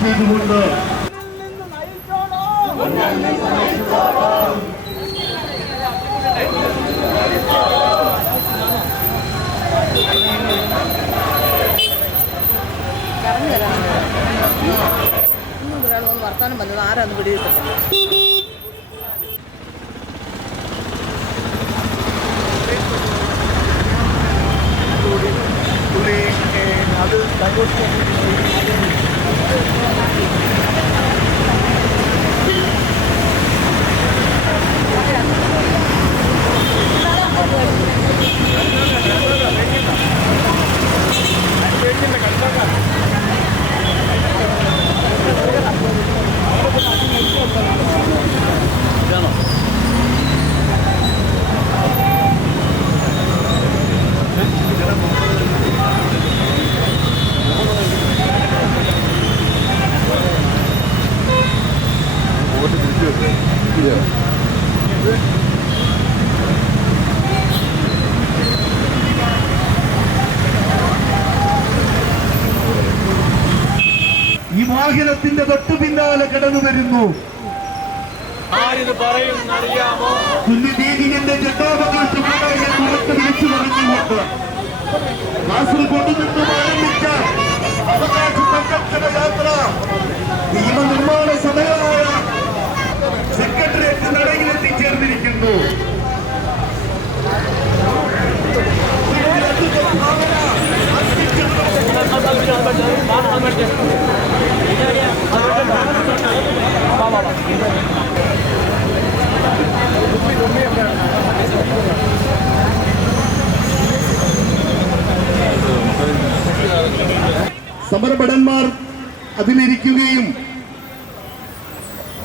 ചെയ്തുകൊണ്ട് വർത്താനം വന്നത് ആരാന്ന് പിടികിട്ടത്തില്ല. അത് ഈ വാഹനത്തിന്റെ തൊട്ടു പിന്നാലെ കടന്നു വരുന്നു. തുല്യനീതിന്റെ ജഡാവകാശമുണ്ടായി പുറത്ത് വിളിച്ചു പറഞ്ഞുകൊണ്ട് കാസർഗോഡ് നിന്നും ആരംഭിച്ച അവകാശ സംരക്ഷണ യാത്ര നിയമനിർമ്മാണ സഭയായ സെക്രട്ടേറിയറ്റ് നടയിൽ എത്തിച്ചേർന്നിരിക്കുന്നു. സമരഭടന്മാർ അതിലിരിക്കുകയും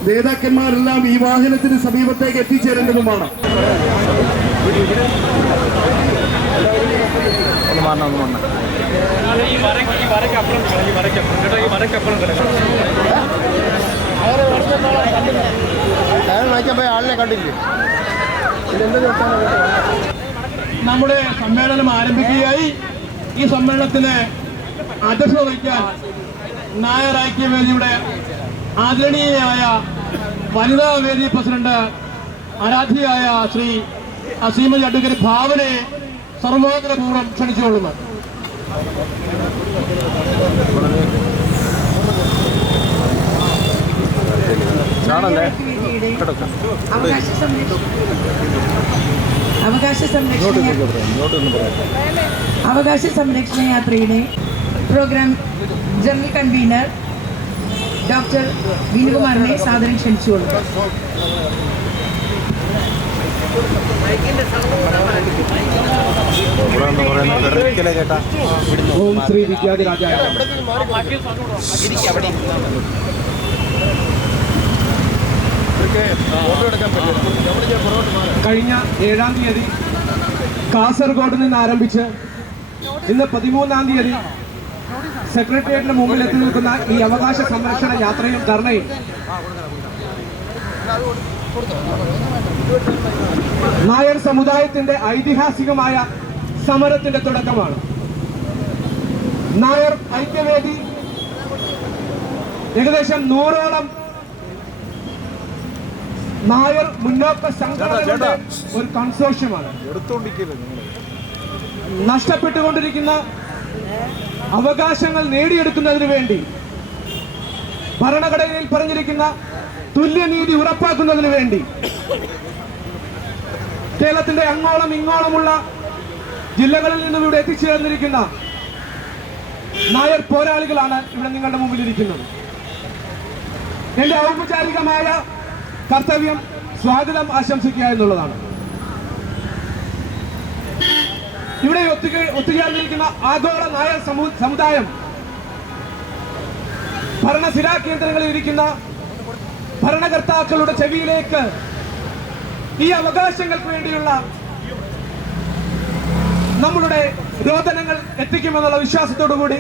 നേതാക്കന്മാരെല്ലാം ഈ വാഹനത്തിന് സമീപത്തേക്ക് എത്തിച്ചേരേണ്ടതുമാണ്. ആളിനെ കണ്ടില്ലേ? നമ്മുടെ സമ്മേളനം ആരംഭിക്കുകയായി. ഈ സമ്മേളനത്തിന് അധ്യക്ഷത വഹിക്കാൻ നായർ ഐക്യവേദിയുടെ ആദരണീയയായ വനിതാ വേദി പ്രസിഡന്റ് ആരാധ്യയായ ശ്രീ ശ്രീമതി അഡ്വക്കേറ്റ് ഭാവനയെ സർവോദരപൂർവ്വം ക്ഷണിച്ചുകൊള്ളുന്നു. അവകാശ സംരക്ഷണ യാത്രയുടെ പ്രോഗ്രാം ജനറൽ കൺവീനർ ഡോക്ടർ വിനുകുമാറിനെ സാദരം ക്ഷണിച്ചുകൊള്ളും. ഓം ശ്രീ വിദ്യാധിരാജായ. കഴിഞ്ഞ 7-ാം തീയതി കാസർഗോഡ് നിന്ന് ആരംഭിച്ച് ഇന്ന് 13-ാം തീയതി സെക്രട്ടേറിയറ്റിന് മുമ്പിൽ എത്തി നിൽക്കുന്ന ഈ അവകാശ സംരക്ഷണ യാത്രയും ധർണയും നായർ സമുദായത്തിന്റെ ഐതിഹാസികമായ സമരത്തിന്റെ തുടക്കമാണ്. നായർ ഐക്യവേദി ഏകദേശം 100ഓളം നായർ മുന്നോക്ക സംഘടനകളുടെ ഒരു കൺസോർഷ്യമാണ്. നഷ്ടപ്പെട്ടുകൊണ്ടിരിക്കുന്ന അവകാശങ്ങൾ നേടിയെടുക്കുന്നതിന് വേണ്ടി ഭരണഘടനയിൽ പറഞ്ഞിരിക്കുന്ന തുല്യനീതി ഉറപ്പാക്കുന്നതിന് വേണ്ടി കേരളത്തിന്റെ അങ്ങോളം ഇങ്ങോളമുള്ള ജില്ലകളിൽ നിന്നും ഇവിടെ എത്തിച്ചേർന്നിരിക്കുന്ന നായർ പോരാളികളാണ് ഇവിടെ നിങ്ങളുടെ മുമ്പിലിരിക്കുന്നത്. എന്റെ ഔപചാരികമായ കർത്തവ്യം സ്വാഗതം ആശംസിക്കുക എന്നുള്ളതാണ്. ഇവിടെ ഒത്തുചേർന്നിരിക്കുന്ന ആഗോള നായർ സമുദായം ഭരണസിരാ കേന്ദ്രങ്ങളിൽ ഇരിക്കുന്ന ഭരണകർത്താക്കളുടെ ചെവിയിലേക്ക് ഈ അവകാശങ്ങൾക്ക് വേണ്ടിയുള്ള നമ്മളുടെ രോദനങ്ങൾ എത്തിക്കുമെന്നുള്ള വിശ്വാസത്തോടു കൂടി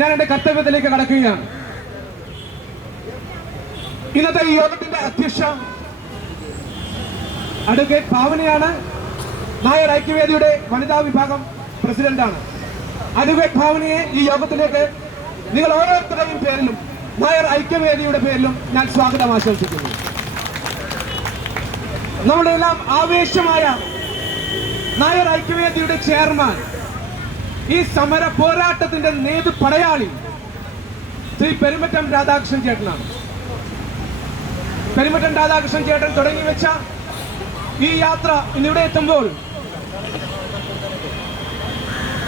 ഞാൻ എന്റെ കർത്തവ്യത്തിലേക്ക് കടക്കുകയാണ്. ഇന്നത്തെ ഈ യോഗത്തിന്റെ അധ്യക്ഷ അഡ്വക്കേറ്റ് ഭാവനയാണ്. നായർ ഐക്യവേദിയുടെ വനിതാ വിഭാഗം പ്രസിഡന്റാണ്. അഡ്വക്കേറ്റ് ഭാവനയെ ഈ യോഗത്തിലേക്ക് നിങ്ങൾ ഓരോരുത്തരുടെയും പേരിലും നായർ ഐക്യവേദിയുടെ പേരിലും ഞാൻ സ്വാഗതം ആശംസിക്കുന്നു. നമ്മുടെ എല്ലാം ആവേശമായ നായർ ഐക്യവേദിയുടെ ചെയർമാൻ, ഈ സമര പോരാട്ടത്തിന്റെ നേതൃപടയാളി ശ്രീ പെരുമറ്റം രാധാകൃഷ്ണൻ ചേട്ടനാണ്. പെരുമറ്റം രാധാകൃഷ്ണൻ ചേട്ടൻ തുടങ്ങി വെച്ച ഈ യാത്ര ഇന്നിവിടെ എത്തുമ്പോൾ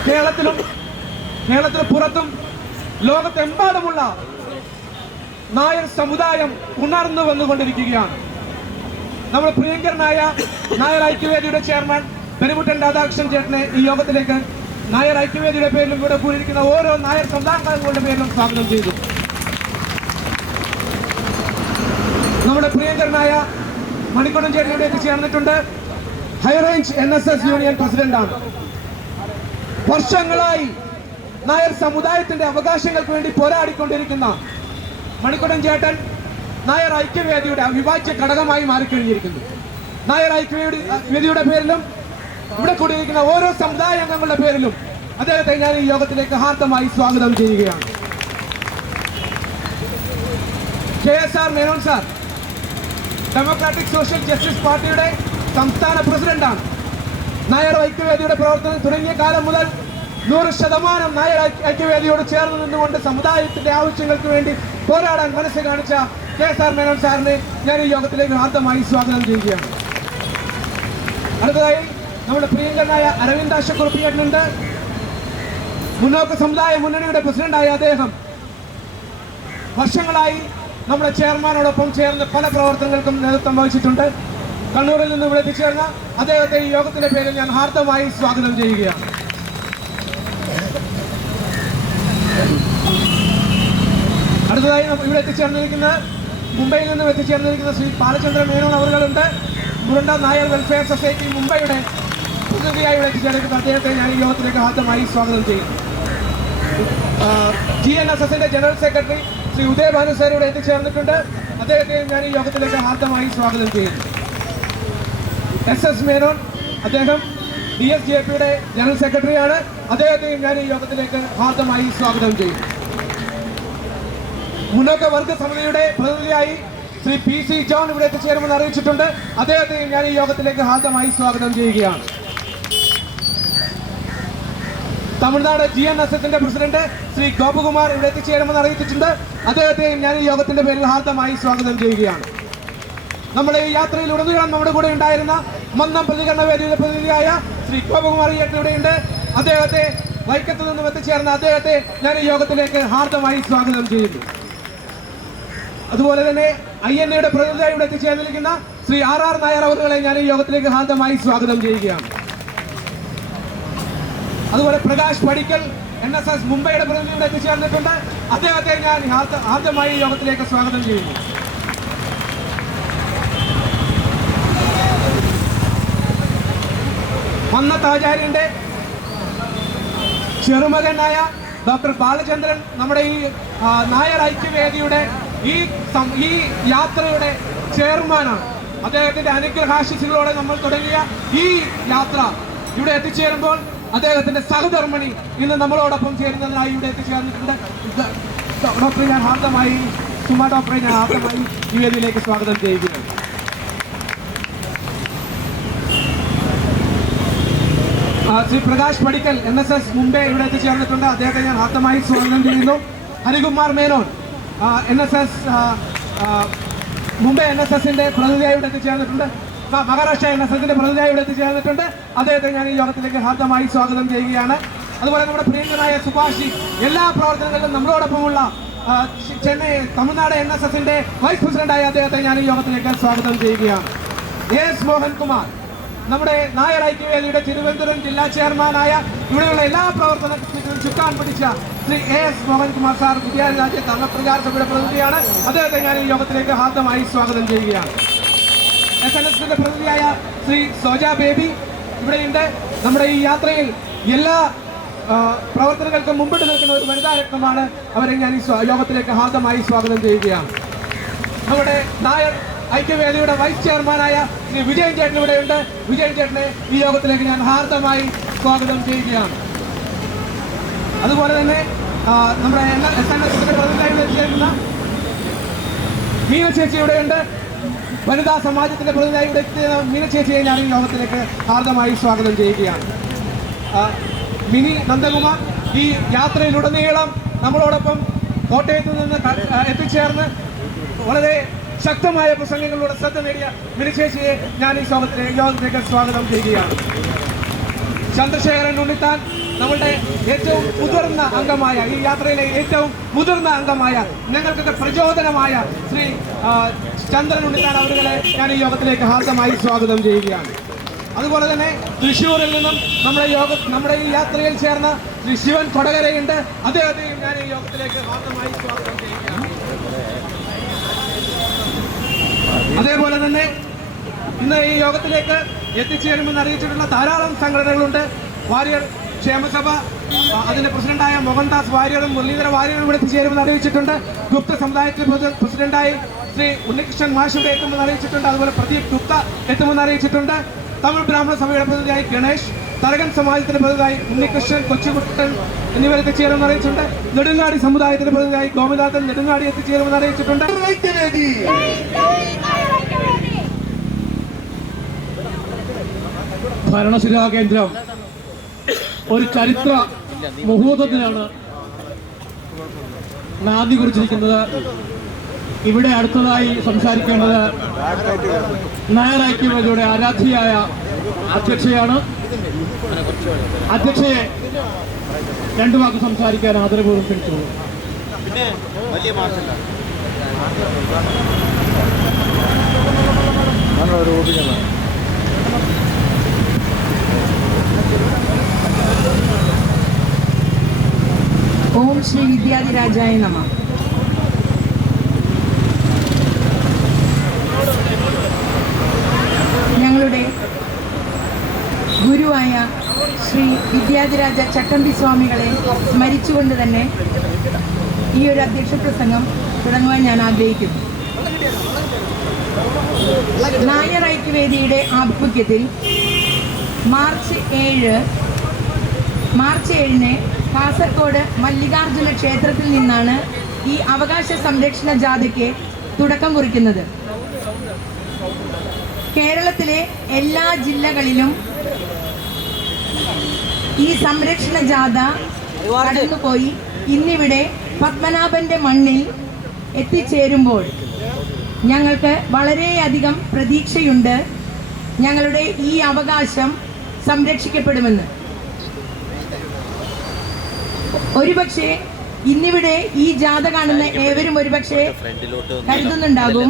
കേരളത്തിന് പുറത്തും ലോകത്തെമ്പാടുമുള്ള നായർ സമുദായം ഉണർന്നു വന്നുകൊണ്ടിരിക്കുകയാണ്. നമ്മുടെ പ്രിയങ്കരനായ നായർ ഐക്യവേദിയുടെ ചെയർമാൻ പെരുമുട്ടൻ രാധാകൃഷ്ണൻ ചേട്ടനെ ഈ യോഗത്തിലേക്ക് നായർ ഐക്യവേദിയുടെ പേരിലും ഇവിടെ കൂടിയിരിക്കുന്ന ഓരോ നായർ സമുദായങ്ങളുടെ പേരിലും സ്വാഗതം ചെയ്തു. നമ്മുടെ പ്രിയങ്കരനായ മണിക്കുടൻ ചേട്ടൻ ഇവിടെ എത്തിച്ചേർന്നിട്ടുണ്ട്. ഹൈറേഞ്ച് NSS യൂണിയൻ പ്രസിഡന്റാണ്. വർഷങ്ങളായി നായർ സമുദായത്തിന്റെ അവകാശങ്ങൾക്ക് വേണ്ടി പോരാടിക്കൊണ്ടിരിക്കുന്ന മണിക്കുടൻ ചേട്ടൻ നായർ ഐക്യവേദിയുടെ അവിഭാജ്യ ഘടകമായി മാറിക്കഴിഞ്ഞിരിക്കുന്നു. നായർ ഐക്യവേദിയുടെ പേരിലും ഇവിടെ കൂടിയിരിക്കുന്ന ഓരോ സമുദായ അംഗങ്ങളുടെ പേരിലും അദ്ദേഹത്തെ ഞാൻ ഈ യോഗത്തിലേക്ക് ഹാർദമായി സ്വാഗതം ചെയ്യുകയാണ്. KSR Menon sir democratic social justice പാർട്ടിയുടെ സംസ്ഥാന പ്രസിഡന്റാണ്. നായർ ഐക്യവേദിയുടെ പ്രവർത്തനം തുടങ്ങിയ കാലം മുതൽ 100% നായർ ഐക്യവേദിയോട് ചേർന്ന് നിന്നുകൊണ്ട് സമുദായത്തിന്റെ ആവശ്യങ്ങൾക്ക് വേണ്ടി പോരാടാൻ മനസ്സ് കാണിച്ച KSR മേനോൻ സാറിനെ ഞാൻ ഈ യോഗത്തിലേക്ക് ഹാർദമായി സ്വാഗതം ചെയ്യുകയാണ്. അടുത്തതായി നമ്മുടെ പ്രിയങ്കരനായ അരവിന്ദാശക്കുറുപ്പിയേട്ടനുണ്ട്. മുന്നോക്ക സമുദായ മുന്നണിയുടെ പ്രസിഡന്റായ അദ്ദേഹം വർഷങ്ങളായി നമ്മുടെ ചെയർമാനോടൊപ്പം ചേർന്ന് പല പ്രവർത്തനങ്ങൾക്കും നേതൃത്വം വഹിച്ചിട്ടുണ്ട്. കണ്ണൂരിൽ നിന്ന് ഇവിടെ എത്തിച്ചേർന്ന അദ്ദേഹത്തെ ഈ യോഗത്തിന്റെ പേരിൽ ഞാൻ ഹാർദമായി സ്വാഗതം ചെയ്യുകയാണ്. അടുത്തതായി ഇവിടെ എത്തിച്ചേർന്നിരിക്കുന്ന മുംബൈയിൽ നിന്നും എത്തിച്ചേർന്നിരിക്കുന്ന ശ്രീ ബാലചന്ദ്രൻ മേനോൻ അവர்களுണ്ട്. മുരണ്ട നായർ വെൽഫെയർ സൊസൈറ്റി മുംബൈയുടെ പ്രതിനിധിയായി ഇവിടെ എത്തിച്ചേർന്നിരിക്കുന്ന അദ്ദേഹത്തെ ഞാൻ ഈ യോഗത്തിലേക്ക് ഹാർദമായി സ്വാഗതം ചെയ്യുന്നു. GNSSന്റെ general secretary Shri Udayabhanu sir ഇവിടെ എത്തിച്ചേർന്നിട്ടുണ്ട്. അദ്ദേഹത്തെ ഞാൻ ഈ യോഗത്തിലേക്ക് ഹാർദമായി സ്വാഗതം ചെയ്യുന്നു. SS മേനോൻ, അദ്ദേഹം DSJPയുടെ ജനറൽ സെക്രട്ടറിയാണ്. അദ്ദേഹത്തെയും ഞാൻ ഈ യോഗത്തിലേക്ക് ഹാർദമായി സ്വാഗതം ചെയ്യുന്നു. മുന്നോക്ക വർഗ സമിതിയുടെ പ്രതിനിധിയായി ശ്രീ PC ജോൺ ഇവിടെ എത്തിച്ചേരുമെന്ന് അറിയിച്ചിട്ടുണ്ട്. അദ്ദേഹത്തെയും ഞാൻ ഈ യോഗത്തിലേക്ക് ഹാർദമായി സ്വാഗതം ചെയ്യുകയാണ്. തമിഴ്നാട് GNSSന്റെ പ്രസിഡന്റ് ശ്രീ ഗോപകുമാർ ഇവിടെ എത്തിച്ചേരുമെന്ന് അറിയിച്ചിട്ടുണ്ട്. അദ്ദേഹത്തെയും ഞാൻ ഈ യോഗത്തിന്റെ പേരിൽ ഹാർദമായി സ്വാഗതം ചെയ്യുകയാണ്. നമ്മുടെ ഈ യാത്രയിലുടനീളം നമ്മുടെ കൂടെ ഉണ്ടായിരുന്ന മന്നം പ്രതികരണ വേദിയുടെ പ്രതിനിധിയായ ശ്രീ ഗോപകുമാർ ഇവിടെയുണ്ട്. അദ്ദേഹത്തെ വൈക്കത്ത് നിന്നും എത്തിച്ചേർന്ന അദ്ദേഹത്തെ ഞാൻ ഈ യോഗത്തിലേക്ക് ഹാർദമായി സ്വാഗതം ചെയ്യുന്നു. അതുപോലെ തന്നെ INAയുടെ പ്രതിനിധിയായി ഇവിടെ എത്തിച്ചേർന്നിരിക്കുന്ന ശ്രീ RR നായർ അവരെ ഞാൻ ഈ യോഗത്തിലേക്ക് ഹാർദമായി സ്വാഗതം ചെയ്യുകയാണ്. അതുപോലെ പ്രകാശ് പടിക്കൽ NSS മുംബൈയുടെ പ്രതിനിധി ഇവിടെ എത്തിച്ചേർന്നിട്ടുണ്ട്. അദ്ദേഹത്തെ ഞാൻ ഹാർദമായി യോഗത്തിലേക്ക് സ്വാഗതം ചെയ്യുന്നു. മന്നത്താചാര്യന്റെ ചെറുമകനായ ഡോക്ടർ ബാലചന്ദ്രൻ നമ്മുടെ ഈ നായർ ഐക്യവേദിയുടെ ഈ യാത്രയുടെ ചെയർമാനാണ്. അദ്ദേഹത്തിന്റെ അനുഗ്രഹാശിസുകളോടെ നമ്മൾ തുടങ്ങിയ ഈ യാത്ര ഇവിടെ എത്തിച്ചേരുമ്പോൾ അദ്ദേഹത്തിന്റെ സഹധർമ്മിണി ഇന്ന് നമ്മളോടൊപ്പം ചേരുന്നതിനായി ഇവിടെ എത്തിച്ചേർന്നിട്ടുണ്ട്. ഡോക്ടറെ ഞാൻ ഹാർദമായി സുമ ഡോക്ടറെ ഞാൻ ഹാർദമായി ഈ വേദിയിലേക്ക് സ്വാഗതം ചെയ്യുകയാണ്. ശ്രീ പ്രകാശ് പടിക്കൽ NSS മുംബൈ ഇവിടെ എത്തിച്ചേർന്നിട്ടുണ്ട്. അദ്ദേഹത്തെ ഞാൻ ഹാർദമായി സ്വാഗതം ചെയ്യുന്നു. ഹരികുമാർ മേനോൻ NSS മുംബൈ NSSന്റെ പ്രതിനിധിയായി ഇവിടെ എത്തിച്ചേർന്നിട്ടുണ്ട്. മഹാരാഷ്ട്ര NSSന്റെ പ്രതിനിധിയായി ഇവിടെ എത്തിച്ചേർന്നിട്ടുണ്ട്. അദ്ദേഹത്തെ ഞാൻ ഈ യോഗത്തിലേക്ക് ഹാർദമായി സ്വാഗതം ചെയ്യുകയാണ്. അതുപോലെ നമ്മുടെ പ്രിയങ്കരനായ സുഭാഷി എല്ലാ പ്രവർത്തനങ്ങളിലും നമ്മളോടൊപ്പമുള്ള ചെന്നൈ തമിഴ്നാട് NSSന്റെ വൈസ് പ്രസിഡന്റായ അദ്ദേഹത്തെ ഞാൻ ഈ യോഗത്തിലേക്ക് സ്വാഗതം ചെയ്യുകയാണ്. AS മോഹൻകുമാർ നമ്മുടെ നായർ ഐക്യവേദിയുടെ തിരുവനന്തപുരം ജില്ലാ ചെയർമാനായ ഇവിടെയുള്ള എല്ലാ പ്രവർത്തനത്തിനും ചുക്കാൻ പിടിച്ച ശ്രീ AS മോഹൻകുമാർ സാർ വിദ്യാർത്ഥി ധർമ്മപ്രചാര സഭയുടെ പ്രതിനിധിയാണ്. അദ്ദേഹത്തെ ഞാൻ ഈ യോഗത്തിലേക്ക് ഹാർദമായി സ്വാഗതം ചെയ്യുകയാണ്. SNS പ്രതിനിധിയായ ശ്രീ സോജ ബേബി ഇവിടെയുണ്ട്. നമ്മുടെ ഈ യാത്രയിൽ എല്ലാ പ്രവർത്തനങ്ങൾക്കും മുമ്പിട്ട് നിൽക്കുന്ന ഒരു വനിതാ രത്നമാണ്. അവരെ ഞാൻ ഈ യോഗത്തിലേക്ക് ഹാർദമായി സ്വാഗതം ചെയ്യുകയാണ്. നമ്മുടെ നായർ ഐക്യവേദിയുടെ വൈസ് ചെയർമാനായ ശ്രീ വിജയൻ ചേട്ടൻ ഇവിടെയുണ്ട്. വിജയൻ ചേട്ടനെ ഈ യോഗത്തിലേക്ക് ഞാൻ ഹാർദമായി സ്വാഗതം ചെയ്യുകയാണ്. അതുപോലെ തന്നെ നമ്മുടെ SNS പ്രതിനിധിയായി ചേരുന്ന മീന ചേച്ചി ഇവിടെയുണ്ട്. വനിതാ സമാജത്തിന്റെ പ്രതിനിധിയായി ഇവിടെ എത്തിയ മീന ചേച്ചിയെ ഞാൻ ഈ യോഗത്തിലേക്ക് ഹാർദമായി സ്വാഗതം ചെയ്യുകയാണ്. മിനി നന്ദകുമാർ ഈ യാത്രയിലുടനീളം നമ്മളോടൊപ്പം കോട്ടയത്ത് നിന്ന് എത്തിച്ചേർന്ന് വളരെ ശക്തമായ പ്രസംഗങ്ങളിലൂടെ ശ്രദ്ധ നേടിയ മിനി ചേച്ചിയെ ഞാൻ ഈ യോഗത്തിലേക്ക് സ്വാഗതം ചെയ്യുകയാണ്. ചന്ദ്രശേഖരൻ ഉണ്ണിത്താൻ നമ്മളുടെ ഏറ്റവും മുതിർന്ന അംഗമായ ഈ യാത്രയിലെ ഏറ്റവും മുതിർന്ന അംഗമായ ഞങ്ങൾക്കൊക്കെ പ്രചോദനമായ ശ്രീ ചന്ദ്രൻ ഉണ്ണിത്താൻ അവരുകളെ ഞാൻ ഈ യോഗത്തിലേക്ക് ഹാർദമായി സ്വാഗതം ചെയ്യുകയാണ്. അതുപോലെ തന്നെ തൃശ്ശൂരിൽ നിന്നും നമ്മുടെ ഈ യാത്രയിൽ ചേർന്ന ശ്രീ ശിവൻ കൊടകരയുണ്ട്. അദ്ദേഹത്തെയും ഞാൻ ഈ യോഗത്തിലേക്ക് ഹാർദമായി സ്വാഗതം ചെയ്യുകയാണ്. അതേപോലെ തന്നെ ഇന്ന് ഈ യോഗത്തിലേക്ക് എത്തിച്ചേരുമെന്ന് അറിയിച്ചിട്ടുള്ള ധാരാളം സംഘടനകളുണ്ട്. വാര്യർ ക്ഷേമസഭ അതിന്റെ പ്രസിഡന്റായ മോഹൻദാസ് വാര്യറും മുരളീധര വാര്യറും ഇവിടെ എത്തിച്ചേരുമെന്ന് അറിയിച്ചിട്ടുണ്ട്. ഗുപ്ത സമുദായത്തിന്റെ പ്രസിഡന്റായി ശ്രീ ഉണ്ണികൃഷ്ണൻ മാഷ് ഇവിടെ എത്തുമെന്ന് അറിയിച്ചിട്ടുണ്ട്. അതുപോലെ പ്രദീപ് ഗുപ്ത എത്തുമെന്ന് അറിയിച്ചിട്ടുണ്ട്. തമിഴ് ബ്രാഹ്മണ സഭയുടെ പ്രതിനിധിയായി ഗണേഷ്, തരകൻ സമാജത്തിന്റെ പ്രതിനിധിയായി ഉണ്ണികൃഷ്ണൻ, കൊച്ചുകുട്ടൻ എന്നിവർ എത്തിച്ചേരുമെന്ന് അറിയിച്ചിട്ടുണ്ട്. നെടുങ്ങാടി സമുദായത്തിന്റെ പ്രതിനിധിയായി ഗോപിനാഥൻ നെടുങ്ങാടി എത്തിച്ചേരുമെന്ന് അറിയിച്ചിട്ടുണ്ട്. ഭരണസിരാ കേന്ദ്രം ഒരു ചരിത്ര മുഹൂർത്തത്തിനാണ് നാന്ദി കുറിച്ചിരിക്കുന്നത്. ഇവിടെ അടുത്തതായി സംസാരിക്കേണ്ടത് നായർ ഐക്യവേദിയുടെ ആരാധ്യയായ അധ്യക്ഷയാണ്. അധ്യക്ഷയെ രണ്ടു വാക്ക് സംസാരിക്കാൻ ആദരപൂർവ്വം ക്ഷണിച്ചു. ഓം ശ്രീ വിദ്യാധിരാജായ നമഃ. ഞങ്ങളുടെ ഗുരുവായ ശ്രീ വിദ്യാധിരാജ ചട്ടമ്പി സ്വാമികളെ സ്മരിച്ചുകൊണ്ട് തന്നെ ഈ ഒരു അധ്യക്ഷ പ്രസംഗം തുടങ്ങുവാൻ ഞാൻ ആഗ്രഹിക്കുന്നു. നായർ ഐക്യവേദിയുടെ ആഭിമുഖ്യത്തിൽ മാർച്ച് 7 കാസർഗോഡ് മല്ലികാർജുന ക്ഷേത്രത്തിൽ നിന്നാണ് ഈ അവകാശ സംരക്ഷണ ജാഥയ്ക്ക് തുടക്കം കുറിക്കുന്നത്. കേരളത്തിലെ എല്ലാ ജില്ലകളിലും ഈ സംരക്ഷണ ജാഥ കടന്നുപോയി ഇന്നിവിടെ പത്മനാഭന്റെ മണ്ണിൽ എത്തിച്ചേരുമ്പോൾ ഞങ്ങൾക്ക് വളരെയധികം പ്രതീക്ഷയുണ്ട്. ഞങ്ങളുടെ ഈ അവകാശം സംരക്ഷിക്കപ്പെടുമെന്ന്. ഒരുപക്ഷെ ഇന്നിവിടെ ഈ ജാഥ കാണുന്ന ഏവരും ഒരുപക്ഷെ കരുതുന്നുണ്ടാകും,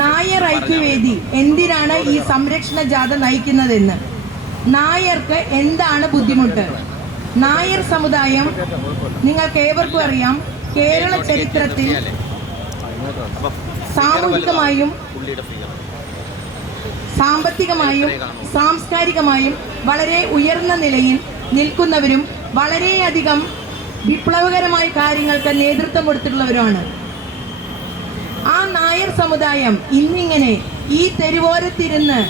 നായർ ഐക്യവേദി എന്തിനാണ് ഈ സംരക്ഷണ ജാഥ നയിക്കുന്നതെന്ന്. നായർക്ക് എന്താണ് ബുദ്ധിമുട്ട്? നായർ സമുദായം നിങ്ങൾക്ക് ഏവർക്കും അറിയാം, കേരള ചരിത്രത്തിൽ സാമൂഹികമായും സാമ്പത്തികമായും സാംസ്കാരികമായും വളരെ ഉയർന്ന നിലയിൽ നിൽക്കുന്നവരും വളരെയധികം വിപ്ലവകരമായ കാര്യങ്ങൾക്ക് നേതൃത്വം കൊടുത്തിട്ടുള്ളവരുമാണ്. ആ നായർ സമുദായം ഇന്നിങ്ങനെ ഈ തെരുവോരത്തിരുന്ന്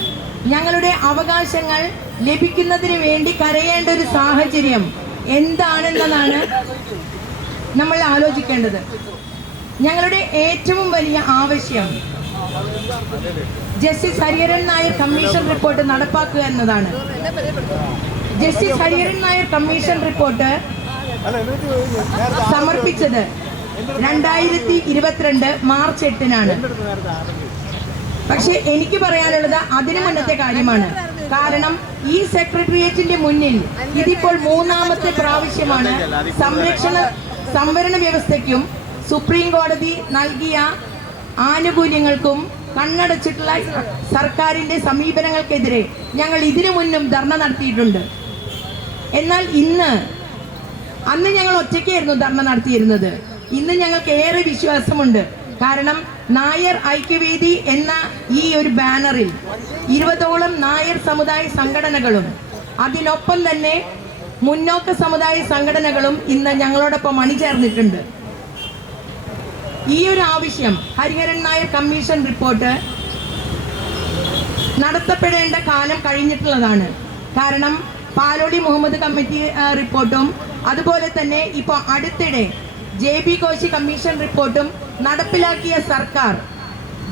ഞങ്ങളുടെ അവകാശങ്ങൾ ലഭിക്കുന്നതിന് വേണ്ടി കരയേണ്ട ഒരു സാഹചര്യം എന്താണെന്നതാണ് നമ്മൾ ആലോചിക്കേണ്ടത്. ഞങ്ങളുടെ ഏറ്റവും വലിയ ആവശ്യം justice Hariharan Nair commission report നടപ്പാക്കുക എന്നതാണ്. Justice Hariharan Nair commission report സമർപ്പിച്ചത് 2022 മാർച്ച് 8-നാണ്. പക്ഷെ എനിക്ക് പറയാനുള്ളത് അതിനു മുന്നത്തെ കാര്യമാണ്. കാരണം ഈ സെക്രട്ടേറിയറ്റിന്റെ മുന്നിൽ ഇതിപ്പോൾ 3-ാമത്തെ പ്രാവശ്യമാണ് സംവരണ വ്യവസ്ഥയ്ക്കും സുപ്രീം കോടതി നൽകിയ ആനുകൂല്യങ്ങൾക്കും കണ്ണടച്ചിട്ടുള്ള സർക്കാരിന്റെ സമീപനങ്ങൾക്കെതിരെ ഞങ്ങൾ ഇതിനു മുന്നും ധർണ നടത്തിയിട്ടുണ്ട്. എന്നാൽ അന്ന് ഞങ്ങൾ ഒറ്റയ്ക്കായിരുന്നു ധർണ നടത്തിയിരുന്നത്. ഇന്ന് ഞങ്ങൾക്ക് ഏറെ വിശ്വാസമുണ്ട്. കാരണം നായർ ഐക്യവേദി എന്ന ഈ ഒരു ബാനറിൽ 20ഓളം നായർ സമുദായ സംഘടനകളും അതിനൊപ്പം തന്നെ മുന്നോക്ക സമുദായ സംഘടനകളും ഇന്ന് ഞങ്ങളോടൊപ്പം അണിചേർന്നിട്ടുണ്ട്. ഈ ഒരു ആവശ്യം ഹരിഹരൻ നായർ കമ്മീഷൻ റിപ്പോർട്ട് നടത്തപ്പെടേണ്ട കാലം കഴിഞ്ഞിട്ടുള്ളതാണ്. കാരണം പാലോളി മുഹമ്മദ് കമ്മിറ്റി റിപ്പോർട്ടും അതുപോലെ തന്നെ ഇപ്പോൾ അടുത്തിടെ JB കോശി കമ്മീഷൻ റിപ്പോർട്ടും നടപ്പിലാക്കിയ സർക്കാർ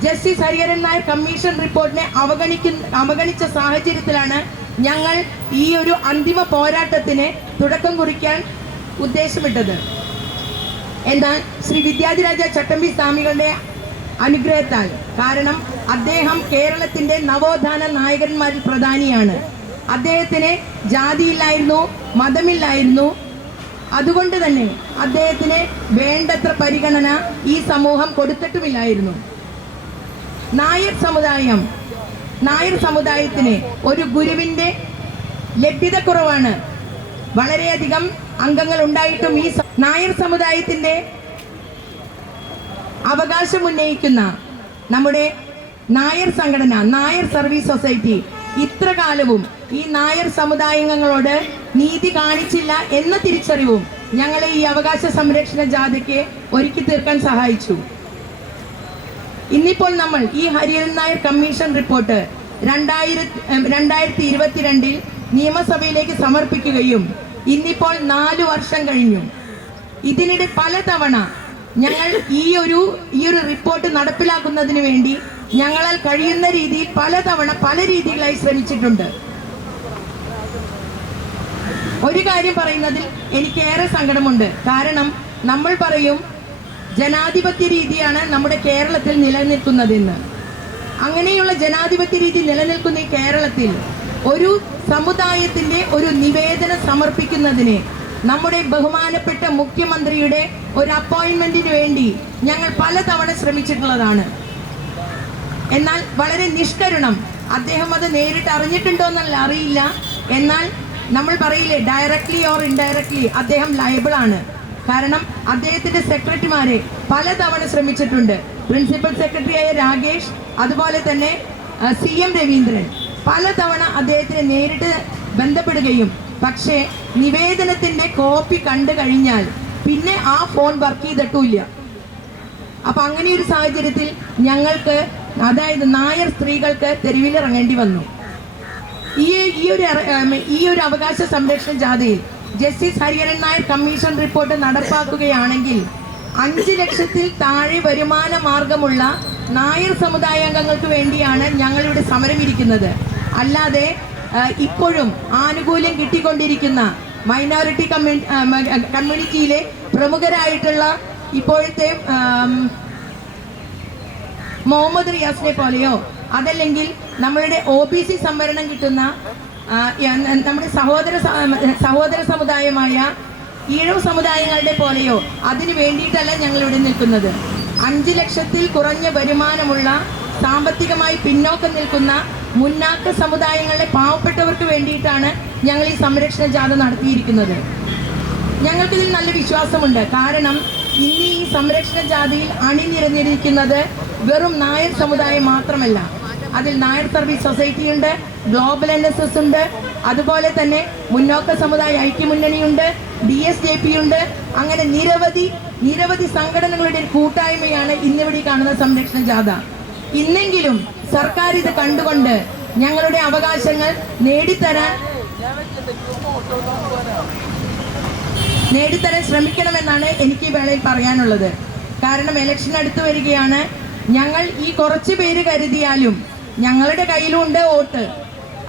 ജസ്റ്റിസ് ഹരിഹരൻ നായർ കമ്മീഷൻ റിപ്പോർട്ടിനെ അവഗണിച്ച സാഹചര്യത്തിലാണ് ഞങ്ങൾ ഈ ഒരു അന്തിമ പോരാട്ടത്തിന് തുടക്കം കുറിക്കാൻ ഉദ്ദേശമിട്ടത്. എന്നാൽ ശ്രീ വിദ്യാധിരാജ ചട്ടമ്പി സ്വാമികളുടെ അനുഗ്രഹത്താൽ, കാരണം അദ്ദേഹം കേരളത്തിന്റെ നവോത്ഥാന നായകന്മാരിൽ പ്രധാനിയാണ്. അദ്ദേഹത്തിന് ജാതിയില്ലായിരുന്നു, മതമില്ലായിരുന്നു. അതുകൊണ്ട് തന്നെ അദ്ദേഹത്തിന് വേണ്ടത്ര പരിഗണന ഈ സമൂഹം കൊടുത്തിട്ടുമില്ലായിരുന്നു. നായർ സമുദായത്തിന് ഒരു ഗുരുവിന്റെ ലഭ്യതക്കുറവാണ്. വളരെയധികം അംഗങ്ങൾ ഉണ്ടായിട്ടും ഈ നായർ സമുദായത്തിന്റെ അവകാശം ഉന്നയിക്കുന്ന നമ്മുടെ നായർ സംഘടന, നായർ സർവീസ് സൊസൈറ്റി ഇത്ര കാലവും ഈ നായർ സമുദായാംഗങ്ങളോട് നീതി കാണിച്ചില്ല എന്ന തിരിച്ചറിവും ഞങ്ങളെ ഈ അവകാശ സംരക്ഷണ ജാഥയ്ക്ക് ഒരുക്കി തീർക്കാൻ സഹായിച്ചു. ഇന്നിപ്പോൾ നമ്മൾ ഈ ഹരിഹരൻ നായർ കമ്മീഷൻ റിപ്പോർട്ട് 2022 നിയമസഭയിലേക്ക് സമർപ്പിക്കുകയും ഇന്നിപ്പോൾ 4 വർഷം കഴിഞ്ഞു. ഇതിനിടെ പലതവണ ഞങ്ങൾ ഈ ഒരു റിപ്പോർട്ട് നടപ്പിലാക്കുന്നതിന് വേണ്ടി ഞങ്ങളാൽ കഴിയുന്ന രീതിയിൽ പലതവണ പല രീതികളായി ശ്രമിച്ചിട്ടുണ്ട്. ഒരു കാര്യം പറയുന്നതിൽ എനിക്കേറെ സങ്കടമുണ്ട്. കാരണം നമ്മൾ പറയും ജനാധിപത്യ രീതിയാണ് നമ്മുടെ കേരളത്തിൽ നിലനിൽക്കുന്നതെന്ന്. അങ്ങനെയുള്ള ജനാധിപത്യ രീതി നിലനിൽക്കുന്ന ഈ കേരളത്തിൽ ഒരു സമുദായത്തിന്റെ ഒരു നിവേദനം സമർപ്പിക്കുന്നതിന് നമ്മുടെ ബഹുമാനപ്പെട്ട മുഖ്യമന്ത്രിയുടെ ഒരു അപ്പോയിന്റ്മെന്റിന് വേണ്ടി ഞങ്ങൾ പലതവണ ശ്രമിച്ചിട്ടുള്ളതാണ്. എന്നാൽ വളരെ നിഷ്കരുണം, അദ്ദേഹം അത് നേരിട്ട് അറിഞ്ഞിട്ടുണ്ടോ എന്നല്ല അറിയില്ല. എന്നാൽ നമ്മൾ പറയില്ലേ, ഡയറക്ട്ലി ഓർ ഇൻഡയറക്ട്ലി അദ്ദേഹം ലയബിൾ ആണ്. കാരണം അദ്ദേഹത്തിന്റെ സെക്രട്ടറിമാരെ പലതവണ ശ്രമിച്ചിട്ടുണ്ട്. പ്രിൻസിപ്പൽ സെക്രട്ടറിയായ രാകേഷ്, അതുപോലെ തന്നെ CM രവീന്ദ്രൻ പലതവണ അദ്ദേഹത്തിന് നേരിട്ട് ബന്ധപ്പെടുകയും, പക്ഷേ നിവേദനത്തിന്റെ കോപ്പി കണ്ടു കഴിഞ്ഞാൽ പിന്നെ ആ ഫോൺ വർക്ക് ചെയ്തിട്ടുമില്ല. അപ്പൊ അങ്ങനെ ഒരു സാഹചര്യത്തിൽ ഞങ്ങൾക്ക്, അതായത് നായർ സ്ത്രീകൾക്ക് തെരുവിലിറങ്ങേണ്ടി വന്നു. ഈ ഒരു അവകാശ സംരക്ഷണ ജാഥയിൽ justice Hariharan Nair commission report നടപ്പാക്കുകയാണെങ്കിൽ 5 ലക്ഷത്തിൽ താഴെ വരുമാന മാർഗമുള്ള നായർ സമുദായാംഗങ്ങൾക്ക് വേണ്ടിയാണ് ഞങ്ങളിവിടെ സമരം ഇരിക്കുന്നത്. അല്ലാതെ ഇപ്പോഴും ആനുകൂല്യം കിട്ടിക്കൊണ്ടിരിക്കുന്ന മൈനോറിറ്റി കമ്മ്യൂണിറ്റിയിലെ പ്രമുഖരായിട്ടുള്ള ഇപ്പോഴത്തെ മുഹമ്മദ് റിയാസിനെ പോലെയോ അതല്ലെങ്കിൽ നമ്മളുടെ OBC സംവരണം കിട്ടുന്ന നമ്മുടെ സഹോദര സമുദായമായ ഈഴവ സമുദായങ്ങളുടെ പോലെയോ അതിനു വേണ്ടിയിട്ടല്ല ഞങ്ങളിവിടെ നിൽക്കുന്നത്. 5 ലക്ഷത്തിൽ കുറഞ്ഞ വരുമാനമുള്ള, സാമ്പത്തികമായി പിന്നോക്കം നിൽക്കുന്ന മുന്നാക്ക സമുദായങ്ങളിലെ പാവപ്പെട്ടവർക്ക് വേണ്ടിയിട്ടാണ് ഞങ്ങൾ ഈ സംരക്ഷണ ജാഥ നടത്തിയിരിക്കുന്നത്. ഞങ്ങൾക്കിതിൽ നല്ല വിശ്വാസമുണ്ട്. കാരണം ഇന്ന് ഈ സംരക്ഷണ ജാഥയിൽ അണിനിരന്നിരിക്കുന്നത് വെറും നായർ സമുദായം മാത്രമല്ല. അതിൽ നായർ സർവീസ് സൊസൈറ്റി ഉണ്ട്, ഗ്ലോബൽ NSS ഉണ്ട്, അതുപോലെ തന്നെ മുന്നോക്ക സമുദായ ഐക്യമുന്നണിയുണ്ട്, DSJP ഉണ്ട്. അങ്ങനെ നിരവധി സംഘടനകളുടെ ഒരു കൂട്ടായ്മയാണ് ഇന്നിവിടെ കാണുന്ന സംരക്ഷണ ജാഥ. ഇന്നെങ്കിലും സർക്കാർ ഇത് കണ്ടുകൊണ്ട് ഞങ്ങളുടെ അവകാശങ്ങൾ നേടിത്തരാൻ ശ്രമിക്കണമെന്നാണ് എനിക്ക് ഈ വേളയിൽ പറയാനുള്ളത്. കാരണം ഇലക്ഷൻ അടുത്തു വരികയാണ്. ഞങ്ങൾ ഈ കുറച്ച് പേര് കരുതിയാലും ഞങ്ങളുടെ കയ്യിലുണ്ട് വോട്ട്.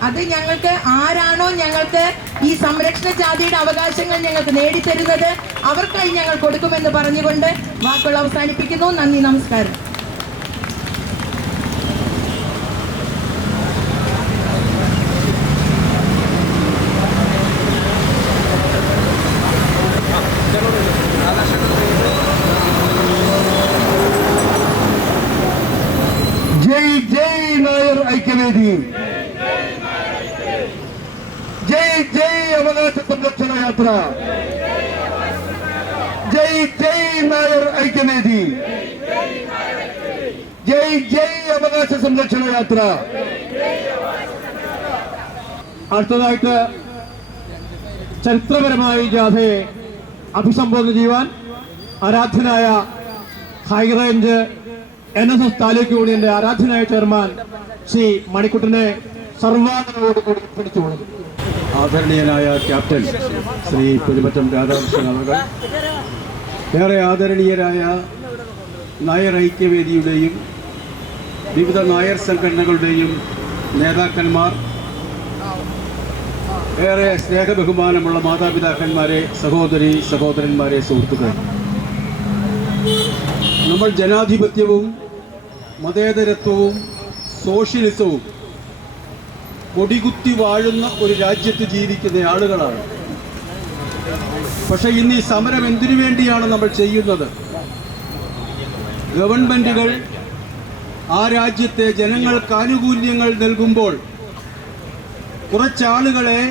അത് ഞങ്ങൾക്ക് ആരാണോ ഞങ്ങൾക്ക് ഈ സംരക്ഷണ ജാതിയുടെ അവകാശങ്ങൾ ഞങ്ങൾക്ക് നേടിത്തരുന്നത് അവർക്കായി ഞങ്ങൾ കൊടുക്കുമെന്ന് പറഞ്ഞുകൊണ്ട് വാക്കുകൾ അവസാനിപ്പിക്കുന്നു. നന്ദി, നമസ്കാരം. ജയ് ജയ് നായർ ഐക്യവേദി, ജയ് ജയ് അവകാശ സംരക്ഷണ യാത്ര, ജയ് ജയ് നായർ ഐക്യവേദി. ജയ് ജയ് അവകാശ സംരക്ഷണ യാത്ര. അടുത്തതായിട്ട് ചരിത്രപരമായി ജാഥയെ അഭിസംബോധന ചെയ്യുവാൻ ആരാധ്യനായ ഹൈറേഞ്ച് NSS താലൂക്ക് യൂണിയന്റെ ആരാധ്യനായ ചെയർമാൻ ശ്രീ മണിക്കുട്ടനെ സർവാദരവോടുകൂടി ക്ഷണിച്ചുകൊള്ളുന്നു. ആദരണീയനായ ക്യാപ്റ്റൻ ശ്രീ പെരുമറ്റം രാധാകൃഷ്ണൻ അവർ, ഏറെ ആദരണീയരായ നായർ ഐക്യവേദിയുടെയും വിവിധ നായർ സംഘടനകളുടെയും നേതാക്കന്മാർ, ഏറെ സ്നേഹബഹുമാനമുള്ള മാതാപിതാക്കന്മാരെ, സഹോദരി സഹോദരന്മാരെ, സുഹൃത്തുക്കളെ, നമ്മൾ ജനാധിപത്യവും മതേതരത്വവും സോഷ്യലിസവും കൊടികുത്തി വാഴുന്ന ഒരു രാജ്യത്ത് ജീവിക്കുന്ന ആളുകളാണ്. പക്ഷെ ഇന്ന് ഈ സമരം എന്തിനു വേണ്ടിയാണ് നമ്മൾ ചെയ്യുന്നത്? ഗവൺമെന്റുകൾ ആ രാജ്യത്തെ ജനങ്ങൾക്ക് ആനുകൂല്യങ്ങൾ നൽകുമ്പോൾ കുറച്ചാളുകളെ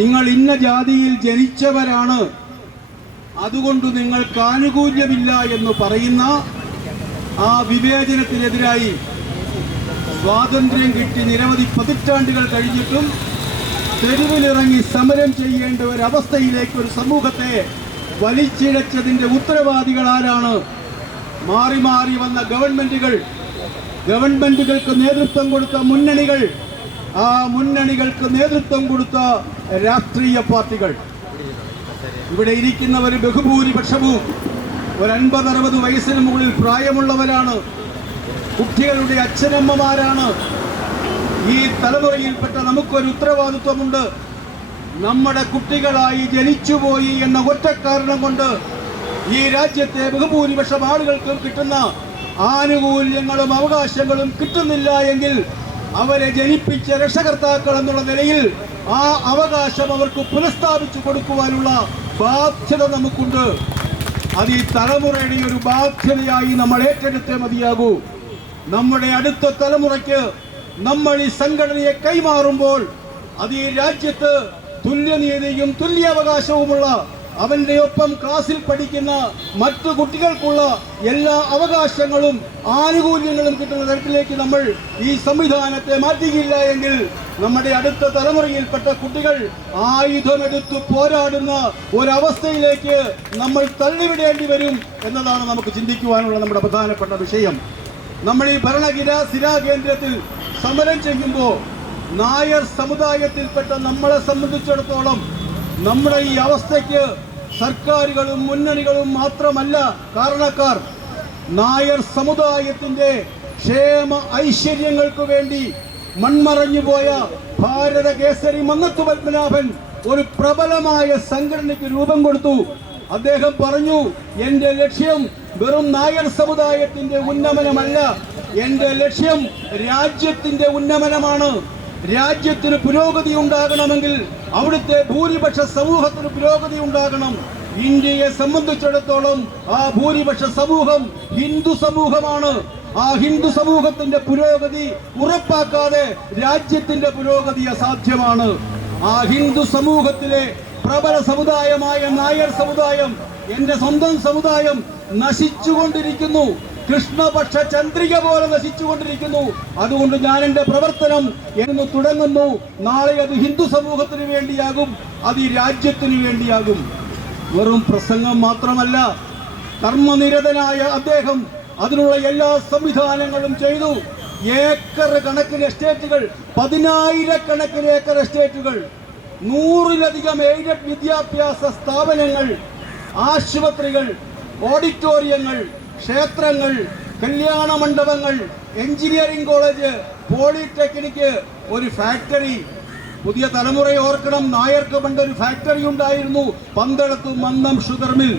നിങ്ങൾ ഇന്ന ജാതിയിൽ ജനിച്ചവരാണ്, അതുകൊണ്ട് നിങ്ങൾക്ക് ആനുകൂല്യമില്ല എന്ന് പറയുന്ന ആ വിവേചനത്തിനെതിരായി സ്വാതന്ത്ര്യം കിട്ടി നിരവധി പതിറ്റാണ്ടുകൾ കഴിഞ്ഞിട്ടും തെരുവിലിറങ്ങി സമരം ചെയ്യേണ്ട ഒരവസ്ഥയിലേക്ക് ഒരു സമൂഹത്തെ വലിച്ചിഴച്ചതിൻ്റെ ഉത്തരവാദികൾ ആരാണ്? മാറി മാറി വന്ന ഗവൺമെന്റുകൾക്ക് നേതൃത്വം കൊടുത്ത മുന്നണികൾ, ആ മുന്നണികൾക്ക് നേതൃത്വം കൊടുത്ത രാഷ്ട്രീയ പാർട്ടികൾ. ഇവിടെ ഇരിക്കുന്നവർ ബഹുഭൂരിപക്ഷവും ഒരു 50-60 വയസ്സിന് മുകളിൽ പ്രായമുള്ളവരാണ്, കുട്ടികളുടെ അച്ഛനമ്മമാരാണ്. ഈ തലമുറയിൽപ്പെട്ട നമുക്കൊരു ഉത്തരവാദിത്വമുണ്ട്. നമ്മുടെ കുട്ടികളായി ജനിച്ചുപോയി എന്ന ഒറ്റ കാരണം കൊണ്ട് ഈ രാജ്യത്തെ ബഹുഭൂരിപക്ഷം ആളുകൾക്കും കിട്ടുന്ന ആനുകൂല്യങ്ങളും അവകാശങ്ങളും കിട്ടുന്നില്ല എങ്കിൽ അവരെ ജനിപ്പിച്ച രക്ഷകർത്താക്കൾ എന്നുള്ള നിലയിൽ ആ അവകാശം അവർക്ക് പുനഃസ്ഥാപിച്ചു കൊടുക്കുവാനുള്ള ബാധ്യത നമുക്കുണ്ട്. അത് ഈ തലമുറയുടെ ഒരു ബാധ്യതയായി നമ്മൾ ഏറ്റെടുത്തേ മതിയാകൂ. നമ്മുടെ അടുത്ത തലമുറയ്ക്ക് നമ്മൾ ഈ സംഘടനയെ കൈമാറുമ്പോൾ അത് ഈ രാജ്യത്ത് തുല്യനീതിയും തുല്യാവകാശവുമുള്ള, അവന്റെ ഒപ്പം ക്ലാസ്സിൽ പഠിക്കുന്ന മറ്റു കുട്ടികൾക്കുള്ള എല്ലാ അവകാശങ്ങളും ആനുകൂല്യങ്ങളും കിട്ടുന്ന തരത്തിലേക്ക് നമ്മൾ ഈ സംവിധാനത്തെ മാറ്റുകയില്ല എങ്കിൽ നമ്മുടെ അടുത്ത തലമുറയിൽപ്പെട്ട കുട്ടികൾ ആയുധമെടുത്ത് പോരാടുന്ന ഒരവസ്ഥയിലേക്ക് നമ്മൾ തള്ളിവിടേണ്ടി വരും എന്നതാണ് നമുക്ക് ചിന്തിക്കുവാനുള്ള നമ്മുടെ പ്രധാനപ്പെട്ട വിഷയം. നമ്മൾ ഈ ഭരണസിരാ കേന്ദ്രത്തിൽ സമരം ചെയ്യുമ്പോൾ നായർ സമുദായത്തിൽപ്പെട്ട നമ്മളെ സംബന്ധിച്ചിടത്തോളം നമ്മുടെ ഈ അവസ്ഥയ്ക്ക് സർക്കാരുകളും മുന്നണികളും മാത്രമല്ല കാരണക്കാർ. നായർ സമുദായത്തിന്റെ ക്ഷേമ ഐശ്വര്യങ്ങൾക്ക് വേണ്ടി മൺമറഞ്ഞുപോയ ഭാരത കേസരി മന്നത്തു പത്മനാഭൻ ഒരു പ്രബലമായ സംഘടനയ്ക്ക് രൂപം കൊടുത്തു. അദ്ദേഹം പറഞ്ഞു, എന്റെ ലക്ഷ്യം വെറും നായർ സമുദായത്തിന്റെ ഉന്നമനമല്ല, എന്റെ ലക്ഷ്യം രാജ്യത്തിന്റെ ഉന്നമനമാണ്. രാജ്യത്തിന് പുരോഗതി ഉണ്ടാകണമെങ്കിൽ അവിടുത്തെ ഭൂരിപക്ഷ സമൂഹത്തിന് പുരോഗതി ഉണ്ടാകണം. ഇന്ത്യയെ സംബന്ധിച്ചിടത്തോളം ആ ഭൂരിപക്ഷ സമൂഹം ഹിന്ദു സമൂഹമാണ്. ആ ഹിന്ദു സമൂഹത്തിന്റെ പുരോഗതി ഉറപ്പാക്കാതെ രാജ്യത്തിന്റെ പുരോഗതി അസാധ്യമാണ്. ആ ഹിന്ദു സമൂഹത്തിലെ പ്രബല സമുദായമായ നായർ സമുദായം, എന്റെ സ്വന്തം സമുദായം നശിച്ചുകൊണ്ടിരിക്കുന്നു. കൃഷ്ണപക്ഷ ചന്ദ്രിക പോലെ നശിച്ചുകൊണ്ടിരിക്കുന്നു. അതുകൊണ്ട് ഞാൻ എന്റെ പ്രവർത്തനം എന്ന് തുടങ്ങുന്നു. നാളെ അത് ഹിന്ദു സമൂഹത്തിന് വേണ്ടിയാകും, അത് ഈ രാജ്യത്തിന് വേണ്ടിയാകും. വെറും പ്രസംഗം മാത്രമല്ല, കർമ്മനിരതനായ അദ്ദേഹം അതിനുള്ള എല്ലാ സംവിധാനങ്ങളും ചെയ്തു. ഏക്കർ കണക്കിന് എസ്റ്റേറ്റുകൾ, 10,000-കണക്കിന് ഏക്കർ എസ്റ്റേറ്റുകൾ, 100-ലധികം എയ്ഡഡ് വിദ്യാഭ്യാസ സ്ഥാപനങ്ങൾ, ആശുപത്രികൾ, ഓഡിറ്റോറിയങ്ങൾ, ക്ഷേത്രങ്ങൾ, കല്യാണ മണ്ഡപങ്ങൾ, എഞ്ചിനീയറിംഗ് കോളേജ്, പോളിടെക്നിക്ക്, ഒരു ഫാക്ടറി. പുതിയ തലമുറ ഓർക്കണം, നായർക്ക് പണ്ട് ഒരു ഫാക്ടറി ഉണ്ടായിരുന്നു പന്തളത്ത്, മന്നം ഷുഗർ മിൽ.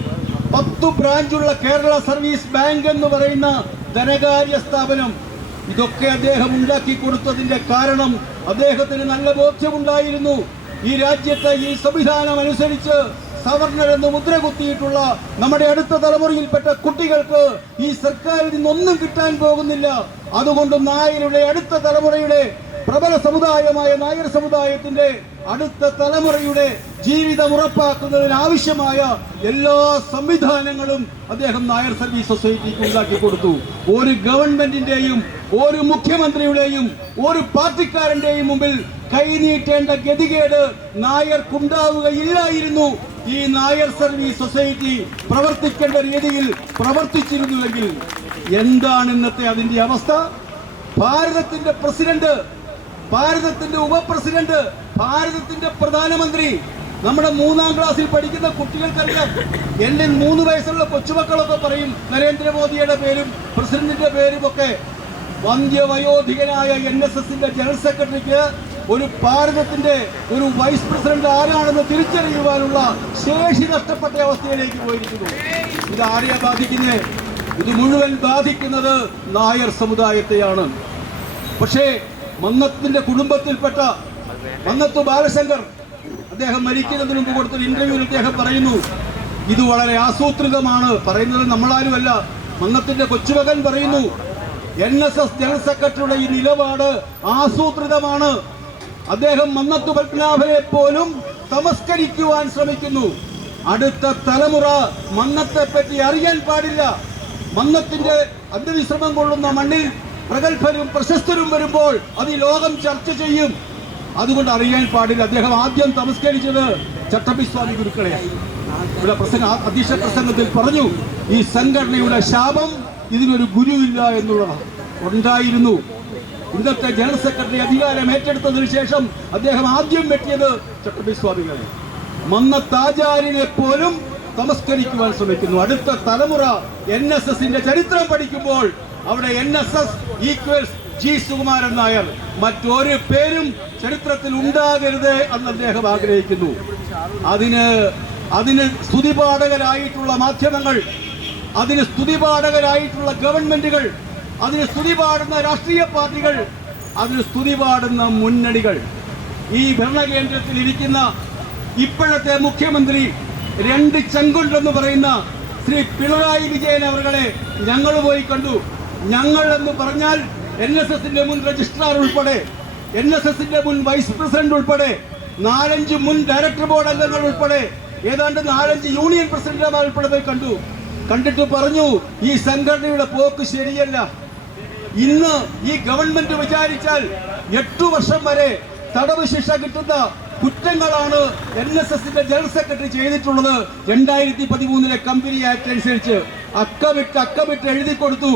10 ബ്രാഞ്ചുള്ള കേരള സർവീസ് ബാങ്ക് എന്ന് പറയുന്ന ധനകാര്യ സ്ഥാപനം. ഇതൊക്കെ അദ്ദേഹം ഉണ്ടാക്കി കൊടുത്തതിന്റെ കാരണം അദ്ദേഹത്തിന് നല്ല ബോധ്യമുണ്ടായിരുന്നു. ഈ രാജ്യത്തെ ഈ സംവിധാനം അനുസരിച്ച് സവർണരെന്ന് മുദ്ര കുത്തിയിട്ടുള്ള നമ്മുടെ അടുത്ത തലമുറയിൽപ്പെട്ട കുട്ടികൾക്ക് ഈ സർക്കാരിൽ നിന്നൊന്നും കിട്ടാൻ പോകുന്നില്ല. അതുകൊണ്ട് നായരുടെ അടുത്ത തലമുറയുടെ പ്രബല സമുദായമായ നായർ സമുദായത്തിന്റെ അടുത്ത തലമുറയുടെ ജീവിതം ഉറപ്പാക്കുന്നതിന് ആവശ്യമായ എല്ലാ സംവിധാനങ്ങളും അദ്ദേഹം നായർ സർവീസ് സൊസൈറ്റിക്ക് ഉണ്ടാക്കി കൊടുത്തു. ഒരു ഗവൺമെന്റിന്റെയും ഒരു മുഖ്യമന്ത്രിയുടെയും ഒരു പാർട്ടിക്കാരന്റെയും മുമ്പിൽ കൈനീട്ടേണ്ട ഗതികേട് നായർക്കുണ്ടാവുകയില്ലായിരുന്നു. ഈ നായർ സർവീസ് സൊസൈറ്റി പ്രവർത്തിക്കേണ്ട രീതിയിൽ പ്രവർത്തിച്ചിരുന്നുവെങ്കിൽ എന്താണ് ഇന്നത്തെ അതിന്റെ അവസ്ഥ? ഭാരതത്തിന്റെ പ്രസിഡന്റ്, ഭാരതത്തിന്റെ ഉപപ്രസിഡന്റ്, ഭാരതത്തിന്റെ പ്രധാനമന്ത്രി, നമ്മുടെ 3ാം ക്ലാസ്സിൽ പഠിക്കുന്ന കുട്ടികൾക്കറിയാം. എന്റെ 3 വയസ്സുള്ള കൊച്ചുമക്കളൊക്കെ പറയും നരേന്ദ്രമോദിയുടെ പേരും പ്രസിഡന്റിന്റെ പേരും ഒക്കെ. വന്ധ്യവയോധികനായ NSSന്റെ ജനറൽ സെക്രട്ടറിക്ക് ഒരു ഭാരതത്തിന്റെ ഒരു വൈസ് പ്രസിഡന്റ് ആരാണെന്ന് തിരിച്ചറിയുവാനുള്ള ശേഷി നഷ്ടപ്പെട്ട അവസ്ഥയിലേക്ക് പോയിരിക്കുന്നു. ഇത് ആരെയാ ബാധിക്കുന്നത്? ഇത് മുഴുവൻ ബാധിക്കുന്നത് നായർ സമുദായത്തെയാണ്. പക്ഷേ മന്നത്തിന്റെ കുടുംബത്തിൽപ്പെട്ട മന്നത്തു ബാലശങ്കർ അദ്ദേഹം മരിക്കുന്നതിന് മുമ്പ് കൊടുത്തൊരു ഇന്റർവ്യൂവിൽ അദ്ദേഹം പറയുന്നു, ഇത് വളരെ ആസൂത്രിതമാണ്. പറയുന്നത് നമ്മളാരുമല്ല, മന്നത്തിന്റെ കൊച്ചുമകൻ പറയുന്നു, NSS ജനറൽ സെക്രട്ടറിയുടെ ഈ നിലപാട് ആസൂത്രിതമാണ്. അദ്ദേഹം മന്നത്തു പത്മനാഭനെ പോലും തമസ്കരിക്കുവാൻ ശ്രമിക്കുന്നു. അടുത്ത തലമുറ മന്നത്തെ പറ്റി അറിയാൻ പാടില്ല. മന്നത്തിന്റെ അന്ത്യവിശ്രമം കൊള്ളുന്ന മണ്ണിൽ പ്രഗത്ഭരും പ്രശസ്തരും വരുമ്പോൾ അത് ഈ ലോകം ചർച്ച ചെയ്യും. അതുകൊണ്ട് അറിയാൻ പാടില്ല. അദ്ദേഹം ആദ്യം തമസ്കരിച്ചത് ചട്ടമ്പിസ്വാമി ഗുരുക്കളെ. ഇവിടെ അധ്യക്ഷ പ്രസംഗത്തിൽ പറഞ്ഞു, ഈ സംഘടനയുടെ ശാപം ഇതിനൊരു ഗുരുവില്ല എന്നുള്ളതാണ്. ഉണ്ടായിരുന്നു. ഇന്നത്തെ ജനറൽ സെക്രട്ടറി അധികാരം ഏറ്റെടുത്തതിനു ശേഷം അദ്ദേഹം ആദ്യം വെട്ടിയത് ചട്ടമ്പിസ്വാമികളെ. മന്നത്താചാര്യനെ പോലും തമസ്കരിക്കുവാൻ ശ്രമിക്കുന്നു. അടുത്ത തലമുറ NSSന്റെ ചരിത്രം പഠിക്കുമ്പോൾ അവിടെ NSS equals G Sukumaran Nair, മറ്റൊരു പേരും ചരിത്രത്തിൽ ഉണ്ടാകരുത് എന്ന് അദ്ദേഹം ആഗ്രഹിക്കുന്നു. അതിന് സ്തുതിപാഠകരായിട്ടുള്ള മാധ്യമങ്ങൾ, അതിന് സ്തുതിപാഠകരായിട്ടുള്ള ഗവൺമെന്റുകൾ, അതിന് സ്തുതിപാടുന്ന രാഷ്ട്രീയ പാർട്ടികൾ, അതിന് സ്തുതിപാടുന്ന മുന്നണികൾ, ഈ ഭരണകേന്ദ്രത്തിൽ ഇരിക്കുന്ന ഇപ്പോഴത്തെ മുഖ്യമന്ത്രി 2 ചെങ്കൊണ്ടെന്ന് പറയുന്ന ശ്രീ പിണറായി വിജയൻ അവരുടെ ഞങ്ങൾ പോയി കണ്ടു. ഞങ്ങൾ എന്ന് പറഞ്ഞാൽ NSSന്റെ മുൻ രജിസ്ട്രാർ ഉൾപ്പെടെ, NSSന്റെ മുൻ വൈസ് പ്രസിഡന്റ് ഉൾപ്പെടെ, 4-5 മുൻ ഡയറക്ടർ ബോർഡ് അംഗങ്ങൾ ഉൾപ്പെടെ, ഏതാണ്ട് 4-5 യൂണിയൻ പ്രസിഡന്റുമാർ ഉൾപ്പെടെ പോയി കണ്ടു. കണ്ടിട്ട് പറഞ്ഞു, ഈ സംഘടനയുടെ പോക്ക് ശരിയല്ല. ഇന്ന് ഈ ഗവൺമെന്റ് വിചാരിച്ചാൽ 8 വർഷം വരെ തടവ് ശിക്ഷ കിട്ടുന്ന കുറ്റങ്ങളാണ് NSSന്റെ ജനറൽ സെക്രട്ടറി ചെയ്തിട്ടുള്ളത്. 2013 കമ്പനി ആക്ട് അനുസരിച്ച് അക്കമിട്ട് എഴുതി കൊടുത്തു.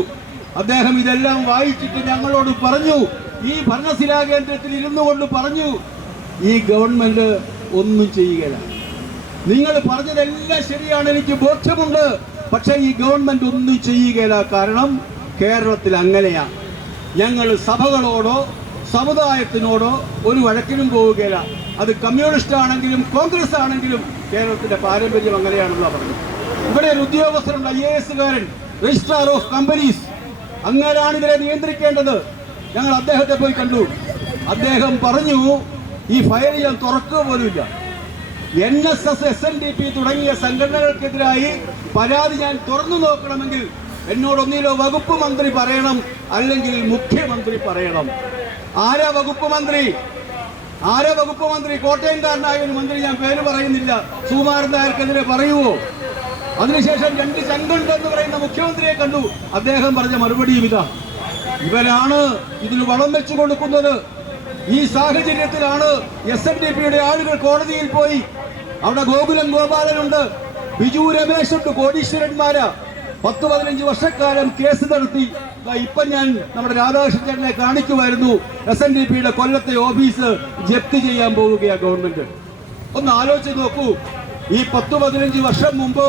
അദ്ദേഹം ഇതെല്ലാം വായിച്ചിട്ട് ഞങ്ങളോട് പറഞ്ഞു, ഈ ഭരണശിലാ കേന്ദ്രത്തിൽ ഇരുന്നു കൊണ്ട് പറഞ്ഞു, ഈ ഗവൺമെന്റ് ഒന്നും ചെയ്യുകയില്ല. നിങ്ങൾ പറഞ്ഞതെല്ലാം ശരിയാണ്, എനിക്ക് ബോധ്യമുണ്ട്. പക്ഷേ ഈ ഗവൺമെന്റ് ഒന്നും ചെയ്യുകയില്ല. കാരണം കേരളത്തിൽ അങ്ങനെയാണ്. ഞങ്ങൾ സഭകളോടോ സമുദായത്തിനോടോ ഒരു വഴക്കിനും പോവുകയില്ല. അത് കമ്മ്യൂണിസ്റ്റ് ആണെങ്കിലും കോൺഗ്രസ് ആണെങ്കിലും കേരളത്തിന്റെ പാരമ്പര്യം അങ്ങനെയാണെന്നാണ് പറഞ്ഞത്. ഇവിടെ ഒരു ഉദ്യോഗസ്ഥരുണ്ട്, IAS-കാരൻ, രജിസ്ട്രാർ ഓഫ് കമ്പനീസ്. അങ്ങനെയാണ് ഇവരെ നിയന്ത്രിക്കേണ്ടത്. ഞങ്ങൾ അദ്ദേഹത്തെ പോയി കണ്ടു. അദ്ദേഹം പറഞ്ഞു, ഈ ഫയൽ ഞാൻ തുറക്കുക പോലുമില്ല. NSS, SNDP തുടങ്ങിയ സംഘടനകൾക്കെതിരായി പരാതി ഞാൻ തുറന്നു നോക്കണമെങ്കിൽ എന്നോടൊന്നിലോ വകുപ്പ് മന്ത്രി പറയണം, അല്ലെങ്കിൽ മുഖ്യമന്ത്രി പറയണം. ആരാ വകുപ്പ് മന്ത്രി? കോട്ടയംകാരനായ ഒരു മന്ത്രി, ഞാൻ പേര് പറയുന്നില്ല, സുകുമാരൻ നായർക്കെതിരെ പറയുവോ? അതിനുശേഷം 2 ചെങ്കൊണ്ട് എന്ന് പറയുന്ന മുഖ്യമന്ത്രിയെ കണ്ടു. അദ്ദേഹം പറഞ്ഞ മറുപടിയും ഇതാ, ഇവരാണ് ഇതിന് വളം വെച്ചു കൊടുക്കുന്നത്. ഈ സാഹചര്യത്തിലാണ് SNDPയുടെ ആളുകൾ കോടതിയിൽ പോയി. അവിടെ ഗോകുലം ഗോപാലനുണ്ട്, ബിജു രമേശുണ്ട്, കോടീശ്വരന്മാരാ. 10-15 വർഷക്കാലം കേസ് നടത്തി. ഇപ്പൊ ഞാൻ നമ്മുടെ രാധാകൃഷ്ണനെ കാണിക്കുമായിരുന്നു. SNDPയുടെ കൊല്ലത്തെ ഓഫീസ് ജപ്തി ചെയ്യാൻ പോവുകയാണ് ഗവൺമെന്റ്. ഒന്ന് ആലോചിച്ച് നോക്കൂ. ഈ 10-15 വർഷം മുമ്പ്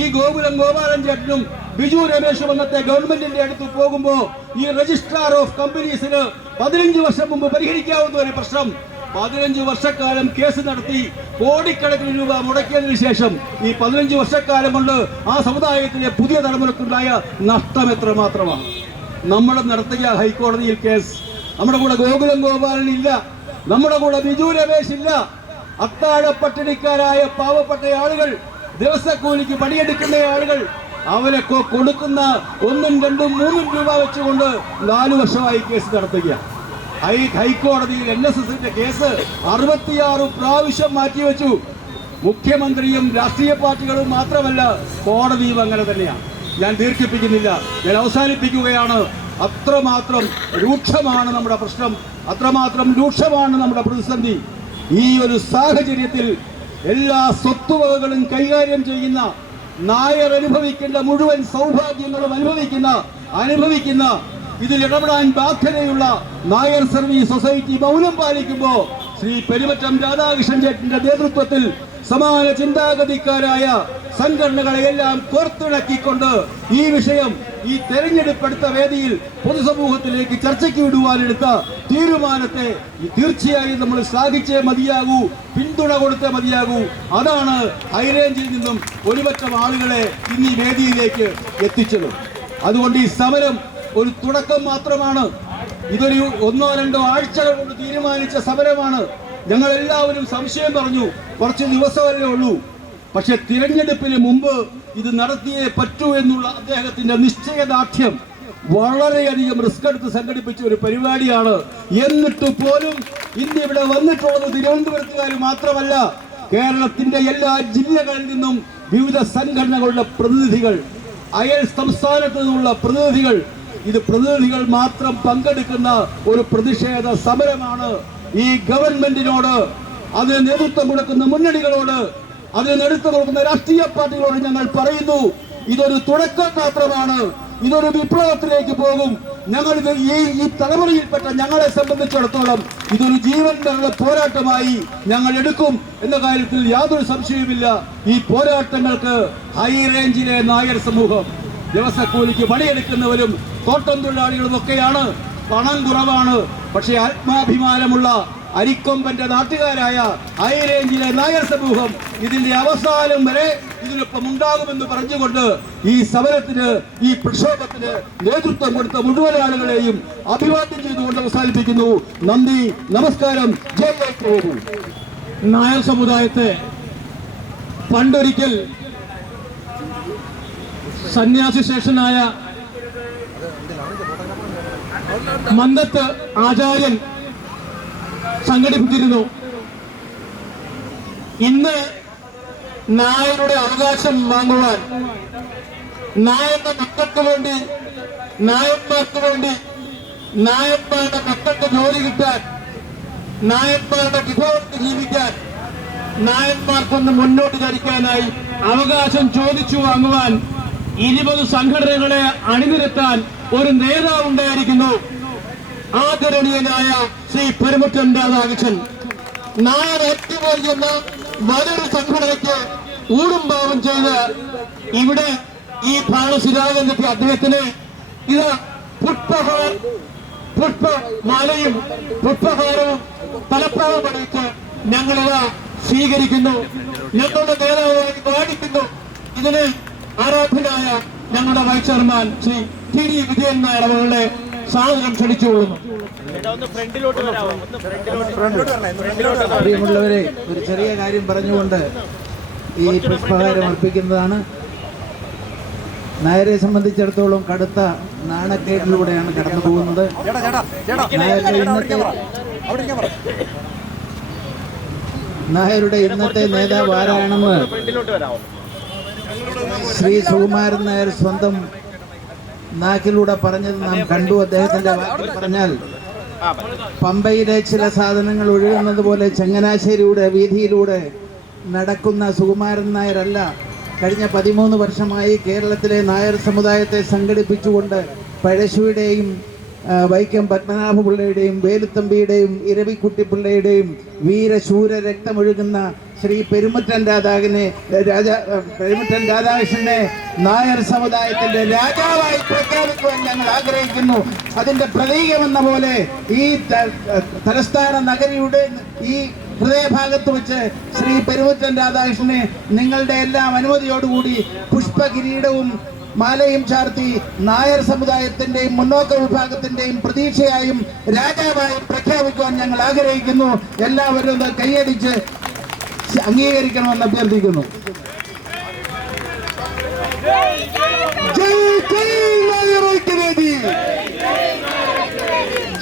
ഈ ഗോകുലം ഗോപാലൻ ചേട്ടനും ബിജു രമേശും അന്നത്തെ ഗവൺമെന്റിന്റെ അടുത്ത് പോകുമ്പോ ഈ രജിസ്ട്രാർ ഓഫ് കമ്പനീസിന് 15 വർഷം മുമ്പ് പരിഹരിക്കാവുന്ന ഒരു പ്രശ്നം 15 വർഷക്കാലം കേസ് നടത്തി കോടിക്കണക്കിന് രൂപ മുടക്കിയതിനു ശേഷം ഈ 15 വർഷക്കാലം കൊണ്ട് ആ സമുദായത്തിലെ പുതിയ തലമുറക്കുണ്ടായ നഷ്ടം എത്ര മാത്രമാണ്. നമ്മൾ നടത്തിയ ഹൈക്കോടതിയിൽ കേസ്. നമ്മുടെ കൂടെ ഗോകുലം ഗോപാലൻ ഇല്ല, നമ്മുടെ കൂടെ ബിജു രമേശ് ഇല്ല. അത്താഴ പട്ടിണിക്കാരായ പാവപ്പെട്ട ആളുകൾ, ദിവസക്കൂലിക്ക് പണിയെടുക്കുന്ന ആളുകൾ, അവരൊക്കെ കൊടുക്കുന്ന 1, 2, 3 രൂപ വെച്ചുകൊണ്ട് 4 വർഷമായി കേസ് നടത്തുക. ഹൈക്കോടതിയിൽ NSSന്റെ കേസ് 66 പ്രാവശ്യം മാറ്റിവെച്ചു. മുഖ്യമന്ത്രിയും രാഷ്ട്രീയ പാർട്ടികളും മാത്രമല്ല, കോടതിയും അങ്ങനെ തന്നെയാണ്. ഞാൻ ദീർഘിപ്പിക്കുന്നില്ല, ഞാൻ അവസാനിപ്പിക്കുകയാണ്. അത്രമാത്രം രൂക്ഷമാണ് നമ്മുടെ പ്രശ്നം, അത്രമാത്രം രൂക്ഷമാണ് നമ്മുടെ പ്രതിസന്ധി. ഈ ഒരു സാഹചര്യത്തിൽ എല്ലാ സ്വത്തുവകകളും കൈകാര്യം ചെയ്യുന്ന നായർ അനുഭവിക്കേണ്ട മുഴുവൻ സൗഭാഗ്യങ്ങളും അനുഭവിക്കുന്ന ഇതിൽ ഇടപെടാൻ ബാധ്യതയുള്ള നായർ സർവീസ് സൊസൈറ്റി മൗനം പാലിക്കുമ്പോൾ ശ്രീ പെരുമറ്റം രാധാകൃഷ്ണൻ ചേട്ടന്റെ നേതൃത്വത്തിൽ സമാന ചിന്താഗതിക്കാരായ സംഘടനകളെയെല്ലാം കോർത്തിണക്കിക്കൊണ്ട് ഈ വിഷയം ഈ തെരഞ്ഞെടുപ്പെടുത്ത വേദിയിൽ പൊതുസമൂഹത്തിലേക്ക് ചർച്ചയ്ക്ക് വിടുവാനെടുത്ത തീരുമാനത്തെ തീർച്ചയായും നമ്മൾ ശ്ലാഘിച്ചേ മതിയാകൂ, പിന്തുണ കൊടുത്തേ മതിയാകൂ. അതാണ് ഹൈറേഞ്ചിൽ നിന്നും ഒരുപറ്റം ആളുകളെ ഇന്ന് ഈ വേദിയിലേക്ക് എത്തിച്ചത്. അതുകൊണ്ട് ഈ സമരം ഒരു തുടക്കം മാത്രമാണ്. ഇതൊരു 1-2 ആഴ്ചകൾ കൊണ്ട് തീരുമാനിച്ച സമരമാണ്. ഞങ്ങൾ എല്ലാവരും സംശയം പറഞ്ഞു, കുറച്ച് ദിവസമല്ലേ ഉള്ളൂ, പക്ഷെ തിരഞ്ഞെടുപ്പിന് മുമ്പ് ഇത് നടത്തിയേ പറ്റൂ എന്നുള്ള അദ്ദേഹത്തിന്റെ നിശ്ചയദാർഢ്യം വളരെയധികം റിസ്ക് എടുത്ത് സംഘടിപ്പിച്ച ഒരു പരിപാടിയാണ്. എന്നിട്ട് പോലും ഇന്ന് ഇവിടെ വന്നിട്ടുള്ളത് തിരുവനന്തപുരത്തുകാർ മാത്രമല്ല, കേരളത്തിന്റെ എല്ലാ ജില്ലകളിൽ നിന്നും വിവിധ സംഘടനകളുടെ പ്രതിനിധികൾ, അയൽ സംസ്ഥാനത്ത് നിന്നുള്ള പ്രതിനിധികൾ, ഇത് പ്രതിനിധികൾ മാത്രം പങ്കെടുക്കുന്ന ഒരു പ്രതിഷേധ സമരമാണ്. ഈ ഗവൺമെന്റിനോട്, അതിന് നേതൃത്വം കൊടുക്കുന്ന മുന്നണികളോട്, അതിന് നേതൃത്വം കൊടുക്കുന്ന രാഷ്ട്രീയ പാർട്ടികളോട് ഞങ്ങൾ പറയുന്നു, ഇതൊരു തുടക്കം മാത്രമാണ്, ഇതൊരു വിപ്ലവത്തിലേക്ക് പോകും. ഞങ്ങൾ ഇത് ഈ തലമുറയിൽപ്പെട്ട ഞങ്ങളെ സംബന്ധിച്ചിടത്തോളം ഇതൊരു ജീവനുള്ള പോരാട്ടമായി ഞങ്ങൾ എടുക്കും എന്ന കാര്യത്തിൽ യാതൊരു സംശയവുമില്ല. ഈ പോരാട്ടങ്ങൾക്ക് ഹൈറേഞ്ചിലെ നായർ സമൂഹം, ദിവസക്കൂലിക്ക് പണിയെടുക്കുന്നവരും തോട്ടം തൊഴിലാളികളും ഒക്കെയാണ്. പണം കുറവാണ്, പക്ഷേ ആത്മാഭിമാനമുള്ള അരിക്കൊമ്പന്റെ നാട്ടുകാരായ ഹൈറേഞ്ചിലെ നായർ സമൂഹം ഇതിന്റെ അവസാനം വരെ ഇതിനൊപ്പം ഉണ്ടാകുമെന്ന് പറഞ്ഞുകൊണ്ട് ഈ സമരത്തിന്, ഈ പ്രക്ഷോഭത്തിന് നേതൃത്വം കൊടുത്ത മുഴുവൻ ആളുകളെയും അഭിവാദ്യം ചെയ്തുകൊണ്ട് അവസാനിപ്പിക്കുന്നു. നന്ദി, നമസ്കാരം, ജയ് പ്രഭു. നായർ സമുദായത്തെ പണ്ടൊരിക്കൽ സന്യാസി ശ്രേഷ്ഠനായ മന്ദത്ത് ആചാര്യൻ സംഘടിപ്പിച്ചിരുന്നു. ഇന്ന് നായരുടെ അവകാശം വാങ്ങുവാൻ, നായരുടെ മക്കൾക്ക് വേണ്ടി, നായന്മാർക്ക് വേണ്ടി, നായന്മാരുടെ മക്കൾക്ക് ജോലി കിട്ടാൻ, നായന്മാരുടെ വിഭവത്തിൽ ജീവിക്കാൻ, നായന്മാർക്കൊന്ന് മുന്നോട്ട് ചരിക്കാനായി അവകാശം ചോദിച്ചു വാങ്ങുവാൻ 20 സംഘടനകളെ അണിനിരത്താൻ ഒരു നേതാവ് ഉണ്ടായിരിക്കുന്നു. ആദരണീയനായ ശ്രീ പെരുമറ്റം രാധാകൃഷ്ണൻ. നായർ ഏറ്റുപോയി എന്ന വലിയൊരു സംഘടനയ്ക്ക് ഊടും പാവം ചെയ്ത് ഇവിടെ ഈ പ്രാണശിലാകെത്തി അദ്ദേഹത്തിന് ഇത് പുഷ്പമാലയും പുഷ്പഹാരവും തലപ്പാവും അണിയിച്ച് ഞങ്ങളിത് സ്വീകരിക്കുന്നു, ഞങ്ങളുടെ നേതാവായി വാടിക്കുന്നു. ഇതിന് ആരാധനായ ഞങ്ങളുടെ വൈസ് ചെയർമാൻ ശ്രീ ടി.ഡി. വിജയൻ നായർ അവരുടെ സാധനം ക്ഷണിച്ചുകൊള്ളുന്നു. പ്രിയമുള്ളവരെ, ഒരു ചെറിയ കാര്യം പറഞ്ഞുകൊണ്ട് ഈ പുഷ്പഹാരം അർപ്പിക്കുന്നതാണ്. നായരെ സംബന്ധിച്ചിടത്തോളം കടുത്ത നാണക്കേടിലൂടെയാണ് കടന്നു പോകുന്നത്. നായരുടെ ഇന്നത്തെ നേതാവ് ആരാണെന്ന് ശ്രീ സുകുമാരൻ നായർ സ്വന്തം നാക്കിലൂടെ പറഞ്ഞത് നാം കണ്ടു. അദ്ദേഹത്തിന്റെ വാക്കിൽ പറഞ്ഞാൽ, പമ്പയിലെ ചില സാധനങ്ങൾ ഒഴുകുന്നത് പോലെ ചങ്ങനാശ്ശേരിയുടെ വീതിയിലൂടെ നടക്കുന്ന സുകുമാരൻ നായരല്ല. കഴിഞ്ഞ 13 വർഷമായി കേരളത്തിലെ നായർ സമുദായത്തെ സംഘടിപ്പിച്ചുകൊണ്ട് പഴശ്ശിയുടെയും വൈക്കം പത്മനാഭപിള്ളയുടെയും വേലുത്തമ്പിയുടെയും ഇരവിക്കുട്ടിപ്പിള്ളയുടെയും വീരശൂര രക്തമൊഴുകുന്ന ശ്രീ പെരുമറ്റൻ രാധാകൃഷ്ണനെ നായർ സമുദായത്തിന്റെ രാജാവായി പ്രഖ്യാപിക്കുവാൻ ഞങ്ങൾ ആഗ്രഹിക്കുന്നു. അതിന്റെ പ്രതീകമെന്ന പോലെ ഈ തലസ്ഥാന നഗരിയുടെ ഈ ഹൃദയഭാഗത്ത് വെച്ച് ശ്രീ പെരുമറ്റൻ രാധാകൃഷ്ണനെ നിങ്ങളുടെ എല്ലാം അനുമതിയോടുകൂടി പുഷ്പകിരീടവും മാലയും ചാർത്തി നായർ സമുദായത്തിന്റെയും മുന്നോക്ക വിഭാഗത്തിന്റെയും പ്രതീക്ഷയായും രാജാവായും പ്രഖ്യാപിക്കുവാൻ ഞങ്ങൾ ആഗ്രഹിക്കുന്നു. എല്ലാവരും ഇത് കൈയടിച്ച് അംഗീകരിക്കണമെന്ന് അഭ്യർത്ഥിക്കുന്നു. ജയ് ജയ് നായർ ഐക്യവേദി,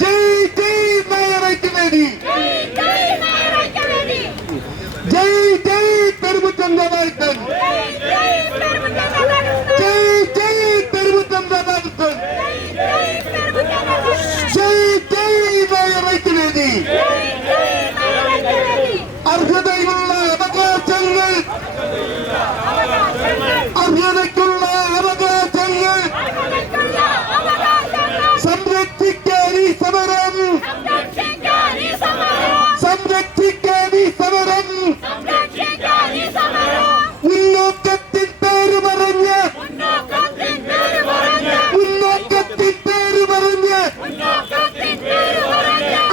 ജയ് ജയ് ഐക്യവേദി ജയ് ജയ് പെരുമുറ്റം രാധാകൃഷ്ണൻ ജയ് ജയ് പെരുമുറ്റം രാധാകൃഷ്ണൻ ജയ് ജയ് നായർ ഐക്യവേദി അർഹതയുള്ള അവകാശങ്ങൾ അർഹതയ്ക്കുള്ള അവകാശങ്ങൾ സംരക്ഷിക്കാൻ ഈ സമരം സംരക്ഷിക്കാൻ ഈ സമരം മുന്നോക്കത്തിൻ പേര് പറഞ്ഞ് മുന്നോക്കത്തിൻ പേര് പറഞ്ഞ്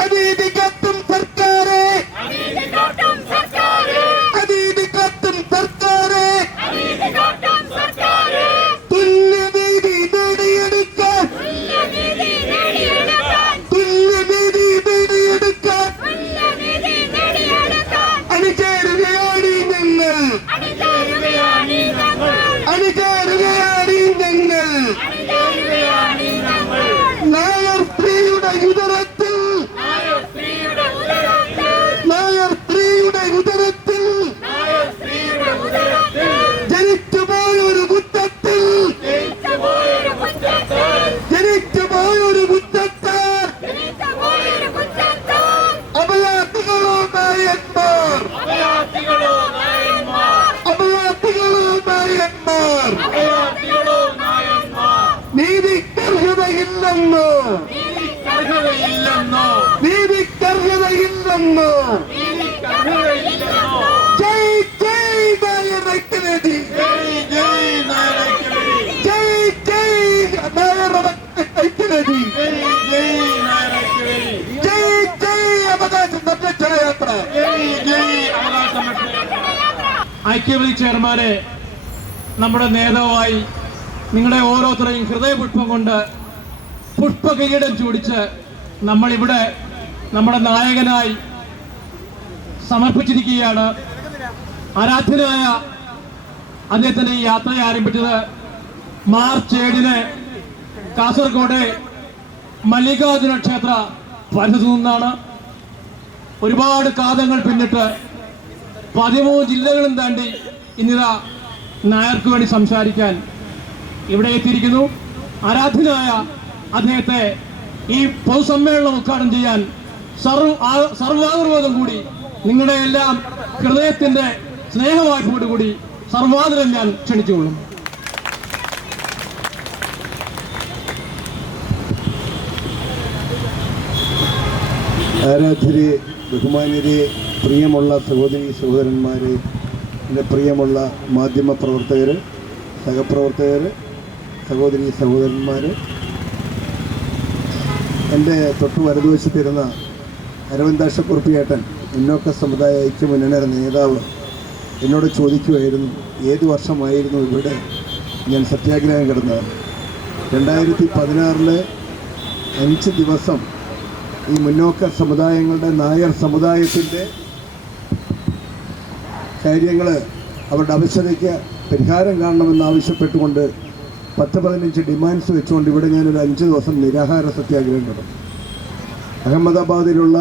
അനീതി കത്തും സർക്കാരെ അനീതി കത്തും സർക്കാരെ തുല്യനീതി നേടിയെടുക്കാൻ തുല്യനീതി നേടിയെടുക്കാൻ അണിചേരുകയാണ് ഞങ്ങൾ അണിചേരുകയാണ് ഞങ്ങൾ നായർ സ്ത്രീയുടെ ഉദരത്തിൽ നായർ സ്ത്രീയുടെ ഉദരത്തിൽ ജനിച്ചുപോയൊരു കുറ്റത്തിൽ ജനിച്ചുപോയൊരു കുറ്റത്തിൽ അഭയാർത്ഥികളോ നായന്മാർ അഭയാർത്ഥികളോ നായന്മാർ നീതിക്കർഹതയില്ലെന്നോ നീതിക്കർഹതയില്ലെന്നോ ജയ് ജയ് നായർ ഐക്യവേദി ജയ് ജയ് നായർ ഐക്യവേദി ജയ് ജയ് അവകാശ സംരക്ഷണ യാത്ര ഐക്യവേദി ചെയർമാനെ, നമ്മുടെ നേതാവായി നിങ്ങളെ ഓരോരുത്തരെയും ഹൃദയപുഷ്പം കൊണ്ട് പുഷ്പകിരീടം ചൂടിച്ച് നമ്മളിവിടെ നമ്മുടെ നായകനായി സമർപ്പിച്ചിരിക്കുകയാണ്. ആരാധ്യനായ അദ്ദേഹത്തിന്റെ ഈ യാത്ര ആരംഭിച്ചത് മാർച്ച് 7 കാസർഗോഡ് മല്ലികാർജുന ക്ഷേത്ര പരിസരത്തു നിന്നാണ്. ഒരുപാട് കാലങ്ങൾ പിന്നിട്ട് 13 ജില്ലകളും താണ്ടി ഇന്നിതാ നായർക്ക് വേണ്ടി സംസാരിക്കാൻ ഇവിടെ എത്തിയിരിക്കുന്നു. ആരാധ്യനായ അദ്ദേഹത്തെ ഈ പൊതുസമ്മേളനം ഉദ്ഘാടനം ചെയ്യാൻ സർവാനുരോധം കൂടി നിങ്ങളുടെ എല്ലാം ഹൃദയത്തിന്റെ സ്നേഹവായ്പോടുകൂടി സർവാദരം ഞാൻ ക്ഷണിച്ചുകൊള്ളും. ആരാധ്യരെ, ബഹുമാന്യരെ, പ്രിയമുള്ള സഹോദരി സഹോദരന്മാരെ, എൻ്റെ പ്രിയമുള്ള മാധ്യമ പ്രവർത്തകർ, സഹപ്രവർത്തകർ, സഹോദരി സഹോദരന്മാർ, എൻ്റെ തൊട്ടു വലതുവശത്തിരുന്ന അരവിന്ദാക്ഷക്കുറുപ്പിയേട്ടൻ, മുന്നോക്ക സമുദായ ഐക്യമുന്നണിയുടെ നേതാവ്, എന്നോട് ചോദിക്കുമായിരുന്നു ഏത് വർഷമായിരുന്നു ഇവിടെ ഞാൻ സത്യാഗ്രഹം കിടന്നത്. 2016 5 ദിവസം ഈ മുന്നോക്ക സമുദായങ്ങളുടെ നായർ സമുദായത്തിൻ്റെ കാര്യങ്ങൾ അവരുടെ അവശതയ്ക്ക് പരിഹാരം കാണണമെന്നാവശ്യപ്പെട്ടുകൊണ്ട് 10-15 ഡിമാൻഡ്സ് വെച്ചുകൊണ്ട് ഇവിടെ ഞാനൊരു 5 ദിവസം നിരാഹാര സത്യാഗ്രഹം നടന്നു. അഹമ്മദാബാദിലുള്ള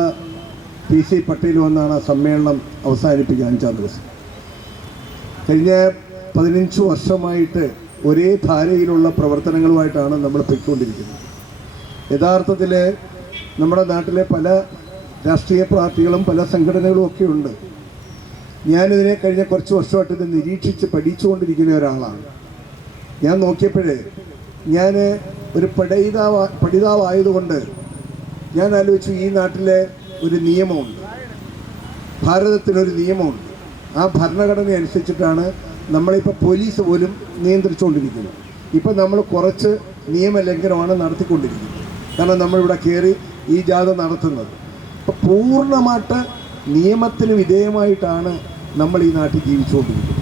PC പട്ടേൽ വന്നാണ് ആ സമ്മേളനം അവസാനിപ്പിക്കുക 5-ാം ദിവസം. കഴിഞ്ഞ 15 വർഷമായിട്ട് ഒരേ ധാരയിലുള്ള പ്രവർത്തനങ്ങളുമായിട്ടാണ് നമ്മൾ പോയിക്കൊണ്ടിരിക്കുന്നത്. യഥാർത്ഥത്തിൽ നമ്മുടെ നാട്ടിലെ പല രാഷ്ട്രീയ പാർട്ടികളും പല സംഘടനകളും ഒക്കെ ഉണ്ട്. ഞാനിതിനെ കഴിഞ്ഞ കുറച്ച് വർഷമായിട്ട് ഇത് നിരീക്ഷിച്ച് പഠിച്ചുകൊണ്ടിരിക്കുന്ന ഒരാളാണ്. ഞാൻ നോക്കിയപ്പോഴേ ഞാൻ ഒരു പഠിതാവായതുകൊണ്ട് ഞാൻ ആലോചിച്ചു, ഈ നാട്ടിലെ ഒരു നിയമമുണ്ട്, ഭാരതത്തിലൊരു നിയമമുണ്ട്. ആ ഭരണഘടന അനുസരിച്ചിട്ടാണ് നമ്മളിപ്പോൾ പോലീസ് പോലും നിയന്ത്രിച്ചുകൊണ്ടിരിക്കുന്നത്. ഇപ്പം നമ്മൾ കുറച്ച് നിയമലംഘനമാണ് നടത്തിക്കൊണ്ടിരിക്കുന്നത്. കാരണം നമ്മളിവിടെ കയറി ഈ ജാഥ നടത്തുന്നത്. അപ്പോൾ പൂർണ്ണമായിട്ട് നിയമത്തിന് വിധേയമായിട്ടാണ് നമ്മൾ ഈ നാട്ടിൽ ജീവിച്ചുകൊണ്ടിരിക്കുന്നത്.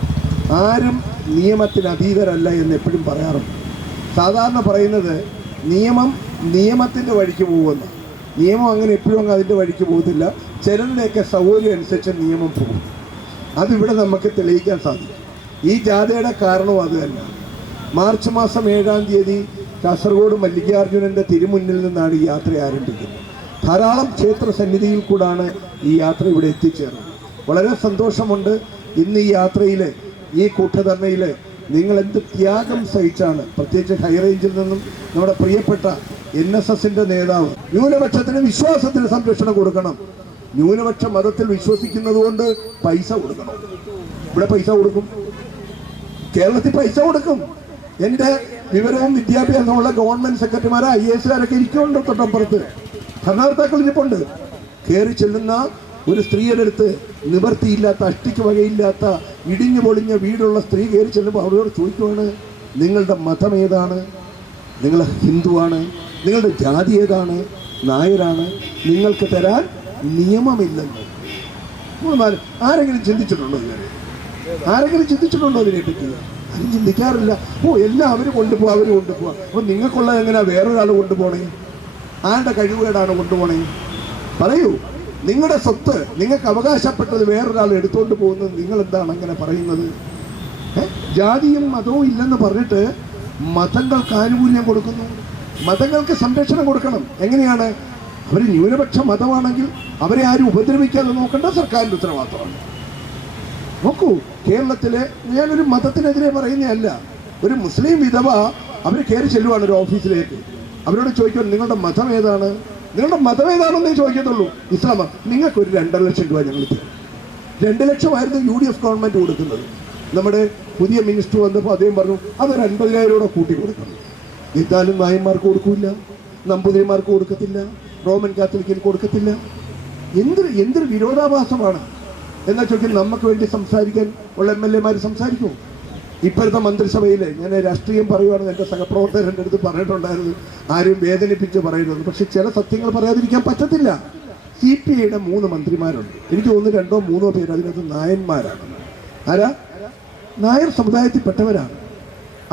ആരും നിയമത്തിന് അതീതരല്ല എന്ന് എപ്പോഴും പറയാറുണ്ട്. സാധാരണ പറയുന്നത് നിയമത്തിൻ്റെ വഴിക്ക് പോകുമെന്ന്. നിയമം അങ്ങനെ എപ്പോഴും അങ്ങ് അതിൻ്റെ വഴിക്ക് പോകത്തില്ല. ചിലരുടെയൊക്കെ സൗകര്യം അനുസരിച്ച് നിയമം പോകും. അതിവിടെ നമുക്ക് തെളിയിക്കാൻ സാധിക്കും. ഈ ജാഥയുടെ കാരണവും അത് തന്നെ. മാർച്ച് മാസം 7-ാം തീയതി കാസർഗോഡ് മല്ലികാർജുനൻ്റെ തിരുമുന്നിൽ നിന്നാണ് ഈ യാത്ര ആരംഭിക്കുന്നത്. ധാരാളം ക്ഷേത്ര സന്നിധിയിൽ കൂടാണ് ഈ യാത്ര ഇവിടെ എത്തിച്ചേർന്നത്. വളരെ സന്തോഷമുണ്ട്. ഇന്ന് ഈ യാത്രയിൽ, ഈ കൂട്ടധർണയിൽ നിങ്ങൾ എന്ത് ത്യാഗം സഹിച്ചാണ്, പ്രത്യേകിച്ച് ഹൈറേഞ്ചിൽ നിന്നും നമ്മുടെ പ്രിയപ്പെട്ട NSSന്റെ നേതാവ്, ന്യൂനപക്ഷത്തിന് വിശ്വാസത്തിന് സംരക്ഷണം കൊടുക്കണം, ന്യൂനപക്ഷ മതത്തിൽ വിശ്വസിക്കുന്നത് കൊണ്ട് പൈസ കൊടുക്കണം. ഇവിടെ പൈസ കൊടുക്കും, കേരളത്തിൽ പൈസ കൊടുക്കും. എൻ്റെ വിവരവും വിദ്യാഭ്യാസമുള്ള ഗവൺമെന്റ് സെക്രട്ടറിമാരെ IASകാരൊക്കെ ഇരിക്കുന്നുണ്ട് തൊട്ടപ്പുറത്ത്, ഭരണകർത്താക്കൾ ഇരിപ്പുണ്ട്. കയറി ചെല്ലുന്ന ഒരു സ്ത്രീയുടെ അടുത്ത് നിവർത്തിയില്ലാത്ത, അഷ്ടിക്ക് വകയില്ലാത്ത, ഇടിഞ്ഞു പൊളിഞ്ഞ വീടുള്ള സ്ത്രീ കയറി ചെല്ലുമ്പോൾ അവരോട് ചോദിക്കുവാണ്, നിങ്ങളുടെ മതം ഏതാണ്, നിങ്ങൾ ഹിന്ദുവാണ്, നിങ്ങളുടെ ജാതി ഏതാണ്, നായരാണ്, നിങ്ങൾക്ക് തരാൻ നിയമമില്ലെന്ന്. ആരെങ്കിലും ചിന്തിച്ചിട്ടുണ്ടോ ഇവരെ? ആരെങ്കിലും ചിന്തിച്ചിട്ടുണ്ടോ ഇതിനെപ്പറ്റി? ആരും ചിന്തിക്കാറില്ല. എല്ലാം അവർ കൊണ്ടുപോവാ. അപ്പോൾ നിങ്ങൾക്കുള്ളത് എങ്ങനെയാ വേറൊരാൾ കൊണ്ടുപോകണേ? ആരുടെ കഴിവുകേടാണ് കൊണ്ടുപോകണേ? പറയൂ. നിങ്ങളുടെ സ്വത്ത് നിങ്ങൾക്ക് അവകാശപ്പെട്ടത് വേറൊരാൾ എടുത്തുകൊണ്ട് പോകുന്നത് നിങ്ങൾ എന്താണ് അങ്ങനെ പറയുന്നത്? ജാതിയും മതവും ഇല്ലെന്ന് പറഞ്ഞിട്ട് മതങ്ങൾക്ക് ആനുകൂല്യം കൊടുക്കുന്നു, മതങ്ങൾക്ക് സംരക്ഷണം കൊടുക്കണം. എങ്ങനെയാണ്? അവർ ന്യൂനപക്ഷ മതമാണെങ്കിൽ അവരെ ആരും ഉപദ്രവിക്കാതെ നോക്കേണ്ട സർക്കാരിൻ്റെ ഉത്തരവാദിത്തമാണ്. നോക്കൂ, കേരളത്തിലെ, ഞാനൊരു മതത്തിനെതിരെ പറയുന്നതല്ല, ഒരു മുസ്ലിം വിധവ അവർ കയറി ചെല്ലുവാണ് ഒരു ഓഫീസിലേക്ക്. അവരോട് ചോദിക്കും, നിങ്ങളുടെ മതം ഏതാണ്, നിങ്ങളുടെ മതം ഏതാണെന്നേ ചോദിക്കത്തുള്ളൂ. ഇസ്ലാമ. നിങ്ങൾക്കൊരു 2.5 ലക്ഷം രൂപ ഞങ്ങൾ തരും. 2 ലക്ഷമായിരുന്നു UDF ഗവൺമെന്റ് കൊടുക്കുന്നത്. നമ്മുടെ പുതിയ മിനിസ്റ്റർ വന്നപ്പോൾ അദ്ദേഹം പറഞ്ഞു, അതൊരു 50,000 രൂപ കൂട്ടി കൊടുക്കണം. എന്നാലും നായന്മാർക്ക് കൊടുക്കില്ല, നമ്പൂതിരിമാർക്ക് കൊടുക്കത്തില്ല, റോമൻ കാത്തലിക്കിന് കൊടുക്കത്തില്ല. എന്തൊരു വിരോധാഭാസമാണ്. എന്നാൽ ചോദിക്കും, നമുക്ക് വേണ്ടി സംസാരിക്കാൻ ഉള്ള MLAമാർ സംസാരിക്കുമോ? ഇപ്പോഴത്തെ മന്ത്രിസഭയിൽ, ഞാൻ രാഷ്ട്രീയം പറയുവാണെന്ന് എൻ്റെ സഹപ്രവർത്തകരുടെ അടുത്ത് പറഞ്ഞിട്ടുണ്ടായിരുന്നു, ആരും വേദനിപ്പിച്ച് പറയുന്നത്. പക്ഷെ ചില സത്യങ്ങൾ പറയാതിരിക്കാൻ പറ്റത്തില്ല. CPIയുടെ 3 മന്ത്രിമാരുണ്ട്. എനിക്ക് തോന്നുന്നു 2 or 3 പേര് അതിനകത്ത് നായന്മാരാണ്. ആരാ? നായർ സമുദായത്തിൽപ്പെട്ടവരാണ്.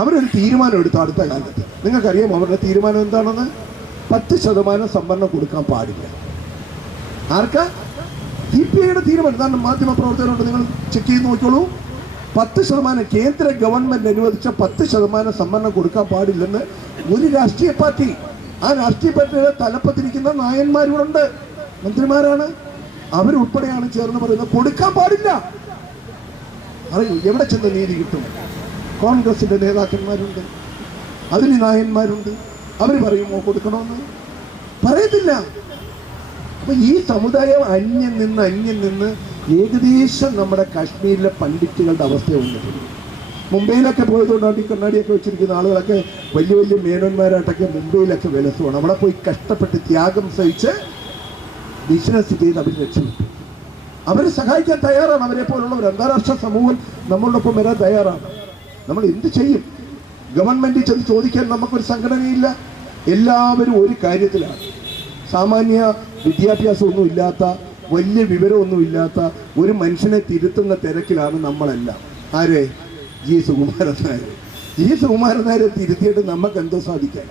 അവരൊരു തീരുമാനം എടുത്തു അടുത്ത കാലത്ത്. നിങ്ങൾക്കറിയാം അവരുടെ തീരുമാനം എന്താണെന്ന്? 10% സംവരണം കൊടുക്കാൻ പാടില്ല. ആർക്കാ? CPIയുടെ തീരുമാനം. കാരണം മാധ്യമ പ്രവർത്തകരുണ്ട്, നിങ്ങൾ ചെക്ക് ചെയ്ത് നോക്കിക്കോളൂ. 10% കേന്ദ്ര ഗവൺമെന്റ് അനുവദിച്ച 10% സംവരണം കൊടുക്കാൻ പാടില്ലെന്ന് ഒരു രാഷ്ട്രീയ പാർട്ടി, ആ രാഷ്ട്രീയ പാർട്ടിയുടെ തലപ്പത്തിരിക്കുന്ന നായന്മാരുണ്ട്, മന്ത്രിമാരാണ്, അവരുൾപ്പെടെയാണ് ചേർന്ന് പറയുന്നത് കൊടുക്കാൻ പാടില്ല. അറിയൂ, എവിടെ ചെന്ന് നീതി കിട്ടും? കോൺഗ്രസിന്റെ നേതാക്കന്മാരുണ്ട്, അതിന് നായന്മാരുണ്ട്, അവർ പറയുമോ കൊടുക്കണമെന്ന്? പറയത്തില്ല. അപ്പൊ ഈ സമുദായം അന്യം നിന്ന് ഏകദേശം നമ്മുടെ കാശ്മീരിലെ പണ്ഡിറ്റുകളുടെ അവസ്ഥ വന്നിട്ടുണ്ട്. മുംബൈയിലൊക്കെ പോയതുകൊണ്ടാണ് ഈ കണ്ണാടിയൊക്കെ വെച്ചിരിക്കുന്ന ആളുകളൊക്കെ വലിയ വലിയ മേനോന്മാരായിട്ടൊക്കെ മുംബൈയിലൊക്കെ വിലസുവാണ്. അവിടെ പോയി കഷ്ടപ്പെട്ട് ത്യാഗം സഹിച്ച് ബിസിനസ് ചെയ്ത് അവർ രക്ഷപ്പെട്ടു. അവരെ സഹായിക്കാൻ തയ്യാറാണ്. അവരെ പോലുള്ളവർ, അന്താരാഷ്ട്ര സമൂഹം നമ്മളോടൊപ്പം വരാൻ തയ്യാറാണ്. നമ്മൾ എന്ത് ചെയ്യും? ഗവൺമെന്റിൽ ചെന്ന് ചോദിക്കാൻ നമുക്കൊരു സംഘടനയില്ല. എല്ലാവരും ഒരു കാര്യത്തിലാണ്. സാമാന്യ വിദ്യാഭ്യാസമൊന്നും ഇല്ലാത്ത, വലിയ വിവരമൊന്നുമില്ലാത്ത ഒരു മനുഷ്യനെ തിരുത്തുന്ന തിരക്കിലാണ് നമ്മളെല്ലാം. ആരെ? G. സുകുമാരൻ നായർ. G. സുകുമാരൻ നായരെ തിരുത്തിയിട്ട് നമുക്ക് എന്തോ സാധിക്കാൻ?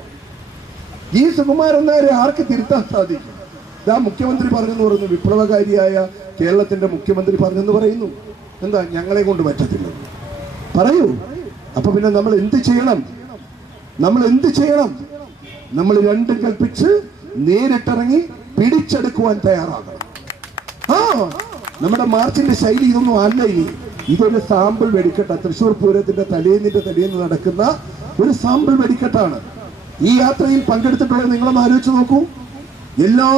G. സുകുമാരൻ നായരെ ആർക്ക് തിരുത്താൻ സാധിക്കും? ഇതാ മുഖ്യമന്ത്രി പറഞ്ഞെന്ന് പറയുന്നു, വിപ്ലവകാരിയായ കേരളത്തിന്റെ മുഖ്യമന്ത്രി പറഞ്ഞെന്ന് പറയുന്നു. എന്താ? ഞങ്ങളെ കൊണ്ട് പറ്റത്തില്ല പറയൂ. അപ്പൊ പിന്നെ നമ്മൾ എന്ത് ചെയ്യണം? നമ്മൾ രണ്ടും കൽപ്പിച്ച് നേരിട്ടിറങ്ങി പിടിച്ചെടുക്കുവാൻ തയ്യാറാകണം. നമ്മുടെ മാർച്ചിന്റെ ശൈലി ഇതൊന്നും അല്ല. ഇതൊരു സാമ്പിൾ വെടിക്കെട്ട, തൃശ്ശൂർ പൂരത്തിന്റെ തലേന്ന് നടക്കുന്ന ഒരു സാമ്പിൾ വെടിക്കെട്ടാണ്. ഈ യാത്രയിൽ പങ്കെടുത്തിട്ടുള്ളത് നിങ്ങളൊന്ന് ആലോചിച്ച് നോക്കൂ. എല്ലാ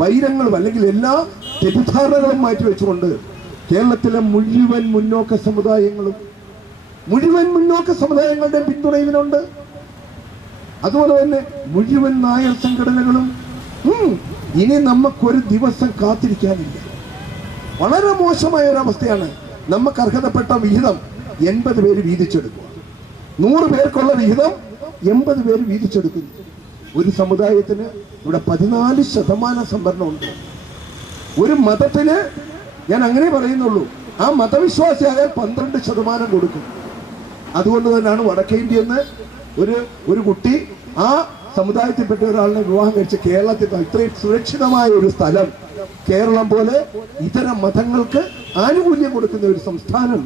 വൈരങ്ങളും അല്ലെങ്കിൽ എല്ലാ തെറ്റിദ്ധാരണകളും മാറ്റി വെച്ചുകൊണ്ട് കേരളത്തിലെ മുഴുവൻ മുന്നോക്ക സമുദായങ്ങളുടെ പിന്തുണ ഇതിനുണ്ട്. അതുപോലെ തന്നെ മുഴുവൻ നായർ സംഘടനകളും. ഇനി നമുക്കൊരു ദിവസം കാത്തിരിക്കാനില്ല. വളരെ മോശമായ ഒരവസ്ഥയാണ്. നമുക്ക് അർഹതപ്പെട്ട വിഹിതം 80 പേര് വീതിച്ചെടുക്കുക. 100 പേർക്കുള്ള വിഹിതം 80 പേര് വീതിച്ചെടുക്കുന്നു. ഒരു സമുദായത്തിന് ഇവിടെ 14% സംവരണമുണ്ട്. ഒരു മതത്തിന്, ഞാൻ അങ്ങനെ പറയുന്നുള്ളൂ, ആ മതവിശ്വാസിയായ 12% കൊടുക്കും. അതുകൊണ്ട് തന്നെയാണ് വടക്കേ ഇന്ത്യയിൽ ഒരു കുട്ടി ആ സമുദായത്തിൽപ്പെട്ട ഒരാളിനെ വിവാഹം കഴിച്ച് കേരളത്തിൽ ഇത്രയും സുരക്ഷിതമായ ഒരു സ്ഥലം, കേരളം പോലെ ഇതര മതങ്ങൾക്ക് ആനുകൂല്യം കൊടുക്കുന്ന ഒരു സംസ്ഥാനം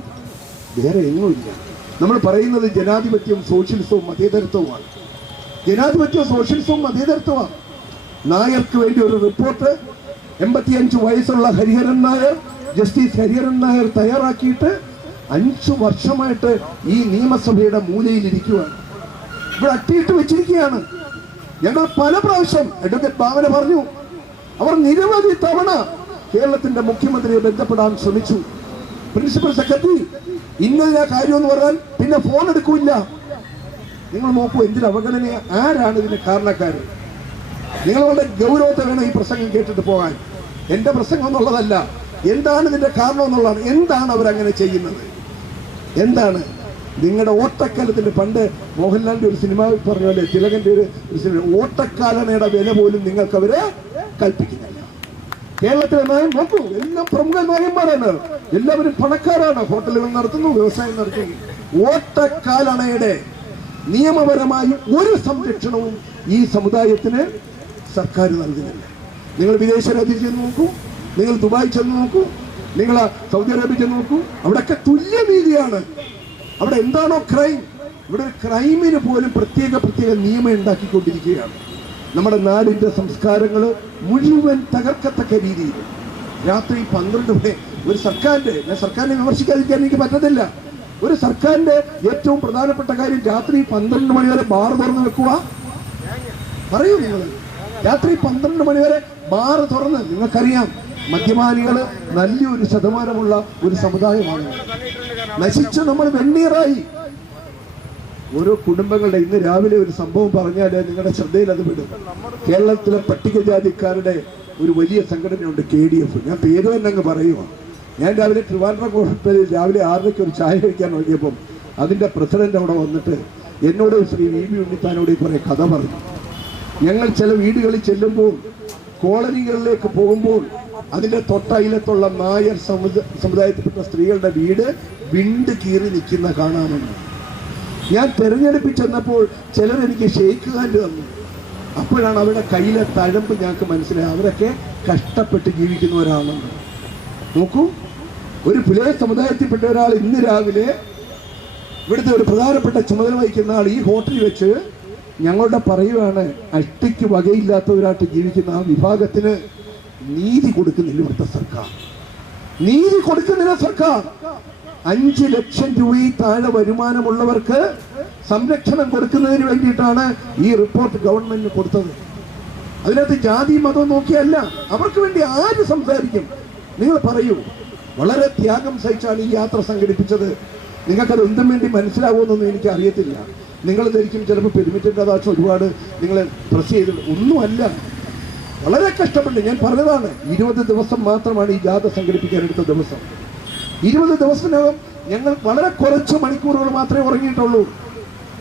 വേറെ എങ്ങുമില്ല. നമ്മൾ പറയുന്നത് ജനാധിപത്യവും സോഷ്യലിസവും മതേതരത്വവുമാണ്. നായർക്ക് വേണ്ടി ഒരു റിപ്പോർട്ട് 85 വയസ്സുള്ള ഹരിഹരൻ നായർ, ജസ്റ്റിസ് ഹരിഹരൻ നായർ തയ്യാറാക്കിയിട്ട് 5 വർഷമായിട്ട് ഈ നിയമസഭയുടെ മൂലയിലിരിക്കുകയാണ്. ഇവിടെ അട്ടിയിട്ട് വെച്ചിരിക്കുകയാണ്. ഞങ്ങൾ പല പ്രാവശ്യം അഡ്വക്കേറ്റ് ഭാവന പറഞ്ഞു, അവർ നിരവധി തവണ കേരളത്തിന്റെ മുഖ്യമന്ത്രിയെ ബന്ധപ്പെടാൻ ശ്രമിച്ചു. പ്രിൻസിപ്പൽ സെക്രട്ടറി ഇന്നതിനാ കാര്യമെന്ന് പറഞ്ഞാൽ പിന്നെ ഫോൺ എടുക്കൂല്ല. നിങ്ങൾ നോക്കൂ, എന്തിന് അവഗണന, ആരാണ് ഇതിന് കാരണക്കാര്? നിങ്ങളുടെ ഗൗരവത്തെ വേണം ഈ പ്രസംഗം കേട്ടിട്ട് പോകാൻ. എന്റെ പ്രസംഗം എന്നുള്ളതല്ല, എന്താണ് ഇതിന്റെ കാരണം എന്നുള്ളതാണ്. എന്താണ് അവരങ്ങനെ ചെയ്യുന്നത്? എന്താണ് നിങ്ങളുടെ ഓട്ടക്കാലത്തിന്റെ, പണ്ട് മോഹൻലാലിന്റെ ഒരു സിനിമ പറഞ്ഞ പോലെ, തിലകന്റെ ഒരു സിനിമ, ഓട്ടക്കാലനയുടെ വില പോലും നിങ്ങൾക്ക് അവര് കൽപ്പിക്കുന്നില്ല. കേരളത്തിലെ നയം നോക്കൂ, എല്ലാം പ്രമുഖ നയന്മാരാണ്, എല്ലാവരും പണക്കാരാണ്, ഹോട്ടലുകൾ നടത്തുന്നു, വ്യവസായം നടത്തുന്നു. ഓട്ടക്കാലണയുടെ നിയമപരമായി ഒരു സംരക്ഷണവും ഈ സമുദായത്തിന് സർക്കാർ നൽകുന്നില്ല. നിങ്ങൾ വിദേശ രാജ്യത്ത് ചെന്ന് നോക്കൂ, നിങ്ങൾ ദുബായ് ചെന്ന് നോക്കൂ, നിങ്ങൾ സൗദി അറേബ്യ ചെന്ന് നോക്കൂ, അവിടെയൊക്കെ തുല്യനീതിയാണ്. അവിടെ എന്താണോ ക്രൈം, ഇവിടെ ക്രൈമിന് പോലും പ്രത്യേക നിയമം ഉണ്ടാക്കിക്കൊണ്ടിരിക്കുകയാണ്. നമ്മുടെ നാടിന്റെ സംസ്കാരങ്ങൾ മുഴുവൻ തകർക്കത്തക്ക രീതിയിൽ രാത്രി 12 മണി ഒരു സർക്കാരിനെ വിമർശിക്കാതിരിക്കാൻ എനിക്ക് പറ്റത്തില്ല. ഒരു സർക്കാരിന്റെ ഏറ്റവും പ്രധാനപ്പെട്ട കാര്യം രാത്രി 12 മണി വരെ ബാർ തുറന്ന് വെക്കുക. പറയൂ, നിങ്ങൾ രാത്രി 12 മണി വരെ ബാർ തുറന്ന്, നിങ്ങൾക്കറിയാം മദ്യപാനികൾ നല്ലൊരു ശതമാനമുള്ള ഒരു സമുദായമാണ്. നശിച്ച് നമ്മൾ വെണ്ണീറായി. ഓരോ കുടുംബങ്ങളുടെ, ഇന്ന് രാവിലെ ഒരു സംഭവം പറഞ്ഞാൽ നിങ്ങളുടെ ശ്രദ്ധയിൽ അത് വിടും. കേരളത്തിലെ പട്ടികജാതിക്കാരുടെ ഒരു വലിയ സംഘടനയുണ്ട്, KDF. ഞാൻ പേര് തന്നെ അങ്ങ് പറയുക. ഞാൻ രാവിലെ ട്രിവാൻഡ്രം കോട്ടയിൽ രാവിലെ 6:00 ഒരു ചായ കഴിക്കാൻ നോക്കിയപ്പം അതിൻ്റെ പ്രസിഡന്റ് അവിടെ വന്നിട്ട് എന്നോട് ശ്രീ VB ഉണ്ണിത്താനോട് കുറേ കഥ പറഞ്ഞു. ഞങ്ങൾ ചില വീടുകളിൽ ചെല്ലുമ്പോൾ, കോളനികളിലേക്ക് പോകുമ്പോൾ അതിൻ്റെ തൊട്ടയിലത്തുള്ള നായർ സമുദായത്തിൽപ്പെട്ട സ്ത്രീകളുടെ വീട് വിണ്ട് കീറി നിൽക്കുന്ന കാണാമെന്ന്. ഞാൻ തെരഞ്ഞെടുപ്പിൽ ചെന്നപ്പോൾ ചിലരെനിക്ക് ഷെയ്ക്ക് ഹാൻഡ് തന്നു. അപ്പോഴാണ് അവരുടെ കയ്യിലെ തഴമ്പ് ഞങ്ങൾക്ക് മനസ്സിലായി, അവരൊക്കെ കഷ്ടപ്പെട്ട് ജീവിക്കുന്നവരാണെന്ന്. നോക്കൂ, ഒരു പുലയ സമുദായത്തിൽപ്പെട്ട ഒരാൾ ഇന്ന് രാവിലെ, ഇവിടുത്തെ ഒരു പ്രധാനപ്പെട്ട ചുമതല വഹിക്കുന്ന ആൾ ഈ ഹോട്ടലിൽ വെച്ച് ഞങ്ങളുടെ പറയുകയാണ്, അഷ്ടിക്ക് വകയില്ലാത്തവരായിട്ട് ജീവിക്കുന്ന ആ വിഭാഗത്തിന് നീതി കൊടുക്കുന്നില്ല ഇവിടുത്തെ സർക്കാർ. നീതി കൊടുക്കുന്നില്ല സർക്കാർ. 5 ലക്ഷം രൂപയിൽ താഴെ വരുമാനമുള്ളവർക്ക് സംരക്ഷണം കൊടുക്കുന്നതിന് വേണ്ടിയിട്ടാണ് ഈ റിപ്പോർട്ട് ഗവൺമെന്റിന് കൊടുത്തത്. അതിനകത്ത് ജാതി മതം നോക്കിയല്ല. അവർക്ക് വേണ്ടി ആര് സംസാരിക്കും? നിങ്ങൾ പറയൂ. വളരെ ത്യാഗം സഹിച്ചാണ് ഈ യാത്ര സംഘടിപ്പിച്ചത്. നിങ്ങൾക്കത് എന്തും വേണ്ടി മനസ്സിലാവുമെന്നൊന്നും എനിക്ക് അറിയത്തില്ല. നിങ്ങൾ ധരിക്കും ചിലപ്പോൾ പെരുമിറ്റിൻ്റെ ആവശ്യം ഒരുപാട് നിങ്ങൾ പ്രസ് ചെയ്തിട്ടുണ്ട്. ഒന്നുമല്ല, വളരെ കഷ്ടപ്പെട്ട്. ഞാൻ പറഞ്ഞതാണ്, 20 ദിവസം മാത്രമാണ് ഈ ജാഥ സംഘടിപ്പിക്കാൻ എടുത്ത ദിവസം. 20 ദിവസത്തിനകം ഞങ്ങൾ വളരെ കുറച്ച് മണിക്കൂറുകൾ മാത്രമേ ഉറങ്ങിയിട്ടുള്ളൂ.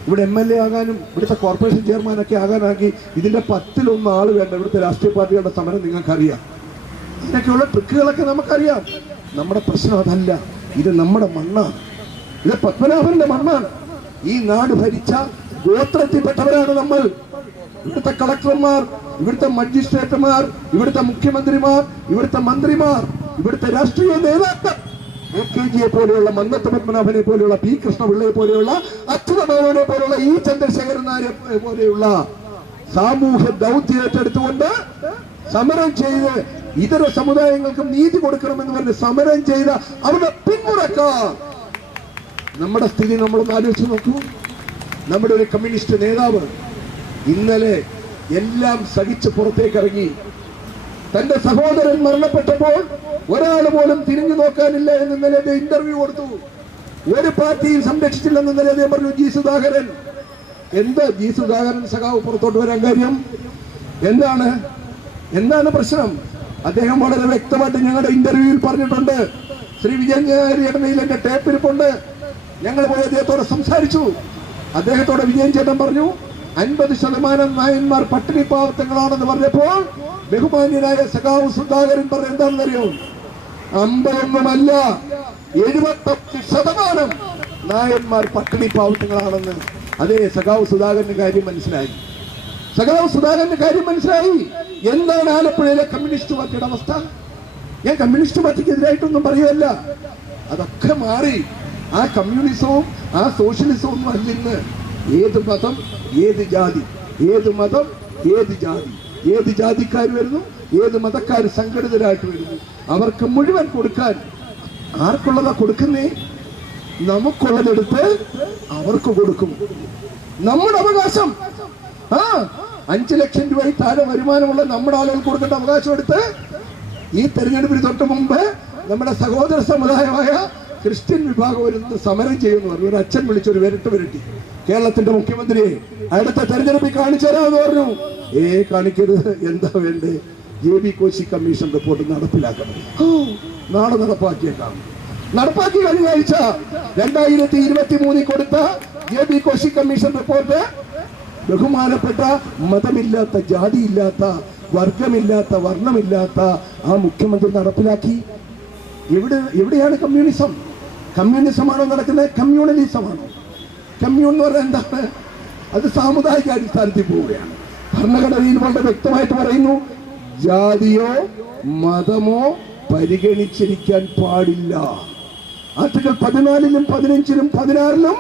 ഇവിടെ MLA ആകാനും ഇവിടുത്തെ കോർപ്പറേഷൻ ചെയർമാനൊക്കെ ആകാനാക്കി ഇതിൻ്റെ 10-1 ആൾ വേണ്ട. ഇവിടുത്തെ രാഷ്ട്രീയ പാർട്ടികളുടെ സമരം നിങ്ങൾക്കറിയാം. ഇതിനൊക്കെയുള്ള ട്രിക്കുകളൊക്കെ നമുക്കറിയാം. നമ്മുടെ പ്രശ്നം അതല്ല. ഇത് നമ്മുടെ മണ്ണാണ്. ഇത് പത്മനാഭന്റെ മണ്ണാണ്. ഈ നാട് ഭരിച്ച ഗോത്രത്തിൽപ്പെട്ടവരാണ് നമ്മൾ. ഇവിടുത്തെ കളക്ടർമാർ, ഇവിടുത്തെ മജിസ്ട്രേറ്റുമാർ, ഇവിടുത്തെ മുഖ്യമന്ത്രിമാർ, ഇവിടുത്തെ മന്ത്രിമാർ, ഇവിടുത്തെ രാഷ്ട്രീയ നേതാക്കൾ, AKGയെ പോലെയുള്ള, മന്നത്ത് പത്മനാഭനെ പോലെയുള്ള, P കൃഷ്ണപിള്ളയെ പോലെയുള്ള, അച്യുതമേനോനെ പോലെയുള്ള, E ചന്ദ്രശേഖരൻ നായരെ പോലെയുള്ള സാമൂഹ്യ ദൗത്യം ഏറ്റെടുത്തുകൊണ്ട് സമരം ചെയ്ത് ഇതര സമുദായങ്ങൾക്കും നീതി കൊടുക്കണമെന്ന് പറഞ്ഞ് സമരം ചെയ്ത അവരുടെ പിന്മുറക്കാർ. നമ്മുടെ സ്ഥിതി നമ്മളൊന്ന് ആലോചിച്ച് നോക്കൂ. നമ്മുടെ ഒരു കമ്മ്യൂണിസ്റ്റ് നേതാവ് ഇന്നലെ എല്ലാം സഹിച്ച് പുറത്തേക്ക് ഇറങ്ങി. തന്റെ സഹോദരൻ മരണപ്പെട്ടപ്പോൾ ഒരാൾ പോലും തിരിഞ്ഞു നോക്കാനില്ല എന്ന് ഇന്നലെ ഇന്റർവ്യൂ കൊടുത്തു. ഒരു പാർട്ടിയും സംരക്ഷിച്ചില്ലെന്ന് ഇന്നലെ അദ്ദേഹം പറഞ്ഞു. G. സുധാകരൻ. എന്താ G. സുധാകരൻ സഖാവ് പുറത്തോട്ട് വരാൻ കാര്യം? എന്താണ് പ്രശ്നം? അദ്ദേഹം വളരെ വ്യക്തമായിട്ട് ഞങ്ങളുടെ ഇന്റർവ്യൂവിൽ പറഞ്ഞിട്ടുണ്ട്. ശ്രീ വിജയൻ ചേട്ടനിൽ എന്റെ ടേപ്പ് ഇരിപ്പുണ്ട്. ഞങ്ങൾ പോയി അദ്ദേഹത്തോട് സംസാരിച്ചു. അദ്ദേഹത്തോട് വിജയൻ ചേട്ടൻ പറഞ്ഞു 50% നായന്മാർ പട്ടിണി പാവത്തങ്ങളാണെന്ന് പറഞ്ഞപ്പോൾ ബഹുമാന്യനായ സഖാവ് സുധാകരൻ പറഞ്ഞ എന്താണെന്നറിയോ? 50ഒന്നുമല്ല, 75% നായന്മാർ പട്ടിണി പാവത്തങ്ങളാണെന്ന്. അതേ, സഖാവ് സുധാകരന് കാര്യം മനസ്സിലായി. എന്താണ് ആലപ്പുഴയിലെ കമ്മ്യൂണിസ്റ്റ് പാർട്ടിയുടെ അവസ്ഥ? ഞാൻ കമ്മ്യൂണിസ്റ്റ് പാർട്ടിക്ക് എതിരായിട്ടൊന്നും പറയുമല്ല. അതൊക്കെ മാറി. ആ കമ്മ്യൂണിസവും ആ സോഷ്യലിസവും ഒന്നും അല്ലിന്ന്. ഏത് മതം, ഏത് ജാതി, ഏത് മതം, ഏത് ജാതി, ഏത് ജാതിക്കാർ വരുന്നു, ഏത് മതക്കാർ സംഘടിതരായിട്ട് വരുന്നു, അവർക്ക് മുഴുവൻ കൊടുക്കാൻ ആർക്കുള്ളതാ കൊടുക്കുന്നേ? നമുക്കുള്ളതെടുത്ത് അവർക്ക് കൊടുക്കും. നമ്മുടെ അവകാശം 5 ലക്ഷം രൂപയിൽ താഴെ വരുമാനമുള്ള നമ്മുടെ ആളുകൾ കൊടുക്കേണ്ട അവകാശം എടുത്ത് ഈ തെരഞ്ഞെടുപ്പിന് തൊട്ട് മുമ്പ് നമ്മുടെ സഹോദര സമുദായമായ ക്രിസ്ത്യൻ വിഭാഗം ഒരു സമരം ചെയ്യുന്നു പറഞ്ഞു. ഒരു അച്ഛൻ വിളിച്ചൊരു വിരട്ടി കേരളത്തിന്റെ മുഖ്യമന്ത്രിയെ അടുത്ത തെരഞ്ഞെടുപ്പിൽ കാണിച്ചു തരാമെന്ന് പറഞ്ഞു. കാണിക്കരുത്. എന്താ വേണ്ടേ? JB കോശി കമ്മീഷൻ റിപ്പോർട്ട് നടപ്പിലാക്കണം. നാളെ നടപ്പാക്കിയേക്കാം. നടപ്പാക്കി കഴിഞ്ഞ ആഴ്ച 2023 കൊടുത്ത JB കോശി കമ്മീഷൻ റിപ്പോർട്ട് ബഹുമാനപ്പെട്ട മതമില്ലാത്ത, ജാതിയില്ലാത്ത, വർഗമില്ലാത്ത, വർണ്ണമില്ലാത്ത ആ മുഖ്യമന്ത്രി നടപ്പിലാക്കി. എവിടെയാണ് കമ്മ്യൂണിസം? കമ്മ്യൂണിസമാണോ നടക്കുന്നത്? കമ്മ്യൂണലിസമാണോ? കമ്മ്യൂൺ എന്ന് പറഞ്ഞാൽ എന്താണ്? അത് സാമുദായിക അടിസ്ഥാനത്തിൽ പോവുകയാണ്. ഭരണഘടനയിൽ വളരെ വ്യക്തമായിട്ട് പറയുന്നു, ജാതിയോ മതമോ പരിഗണിച്ചിരിക്കാൻ പാടില്ല. ആർട്ടിക്കിൾ 14-ലും 15-ലും 16-ലും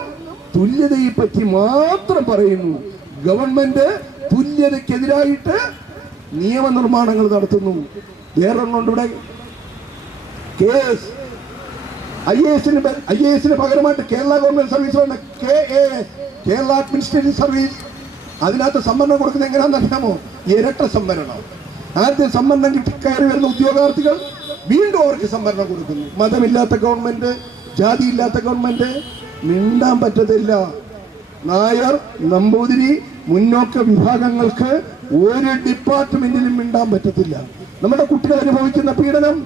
തുല്യതയെ പറ്റി മാത്രം പറയുന്നു. ഗവൺമെന്റ് തുല്യതയ്ക്കെതിരായിട്ട് നിയമനിർമ്മാണങ്ങൾ നടത്തുന്നു. വേറൊന്നുണ്ട് ഇവിടെ. KS IAS പകരമായിട്ട് കേരള ഗവൺമെന്റ് സർവീസ് വേണ്ട, KAS, കേരള അഡ്മിനിസ്ട്രേറ്റീവ് സർവീസ്. അതിനകത്ത് സംവരണം കൊടുക്കുന്നത് എങ്ങനെയാണെന്ന് അറിയാമോ? ഇരട്ട സംവരണം. ആദ്യം സംവരണം കിട്ടി കയറി വരുന്ന ഉദ്യോഗാർത്ഥികൾ വീണ്ടും അവർക്ക് സംവരണം കൊടുക്കുന്നു. മതമില്ലാത്ത ഗവൺമെന്റ്, ജാതിയില്ലാത്ത ഗവൺമെന്റ്. മിണ്ടാൻ പറ്റത്തില്ല. നായർ, നമ്പൂതിരി, മുന്നോക്ക വിഭാഗങ്ങൾക്ക് ഒരു ഡിപ്പാർട്ട്മെന്റിലും മിണ്ടാൻ പറ്റത്തില്ല. നമ്മുടെ കുട്ടികൾ അനുഭവിക്കുന്ന പീഡനം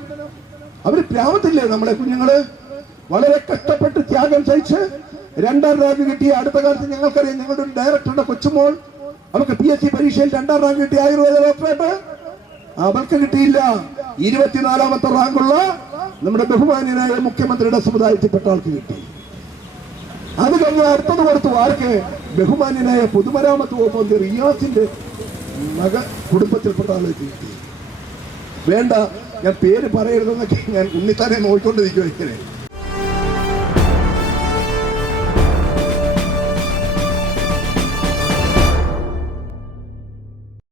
അവര് പ്രാമത്തില്ലേ? നമ്മുടെ കുഞ്ഞുങ്ങള് വളരെ കഷ്ടപ്പെട്ട് ത്യാഗം സഹിച്ച് 2ാം റാങ്ക് കിട്ടിയ അടുത്ത കാലത്ത് ഞങ്ങൾക്കറിയാം, ഞങ്ങളുടെ ഒരു ഡയറക്ടറുടെ കൊച്ചുമോൾ, അവർക്ക് PSC പരീക്ഷയിൽ 2ാം റാങ്ക് കിട്ടിയ ആയുർവേദ ഡോക്ടറേറ്റ് അവർക്ക് കിട്ടിയില്ല. 24ാമത്തെ റാങ്കുള്ള നമ്മുടെ ബഹുമാന്യനായ മുഖ്യമന്ത്രിയുടെ സമുദായത്തിൽപ്പെട്ട ആൾക്ക് കിട്ടി. അത് കഴിഞ്ഞ് അടുത്തത് കൊടുത്തു. ആർക്ക്? ബഹുമാന്യനായ പൊതുമരാമത്ത് വകുപ്പ് മന്ത്രി റിയാസിന്റെ കുടുംബത്തിൽപ്പെട്ട ആൾക്ക് കിട്ടി. വേണ്ട, ഞാൻ പേര് പറയരുതെന്നൊക്കെ ഞാൻ ഉണ്ണിത്താനെ നോക്കിക്കൊണ്ടിരിക്കുവാ.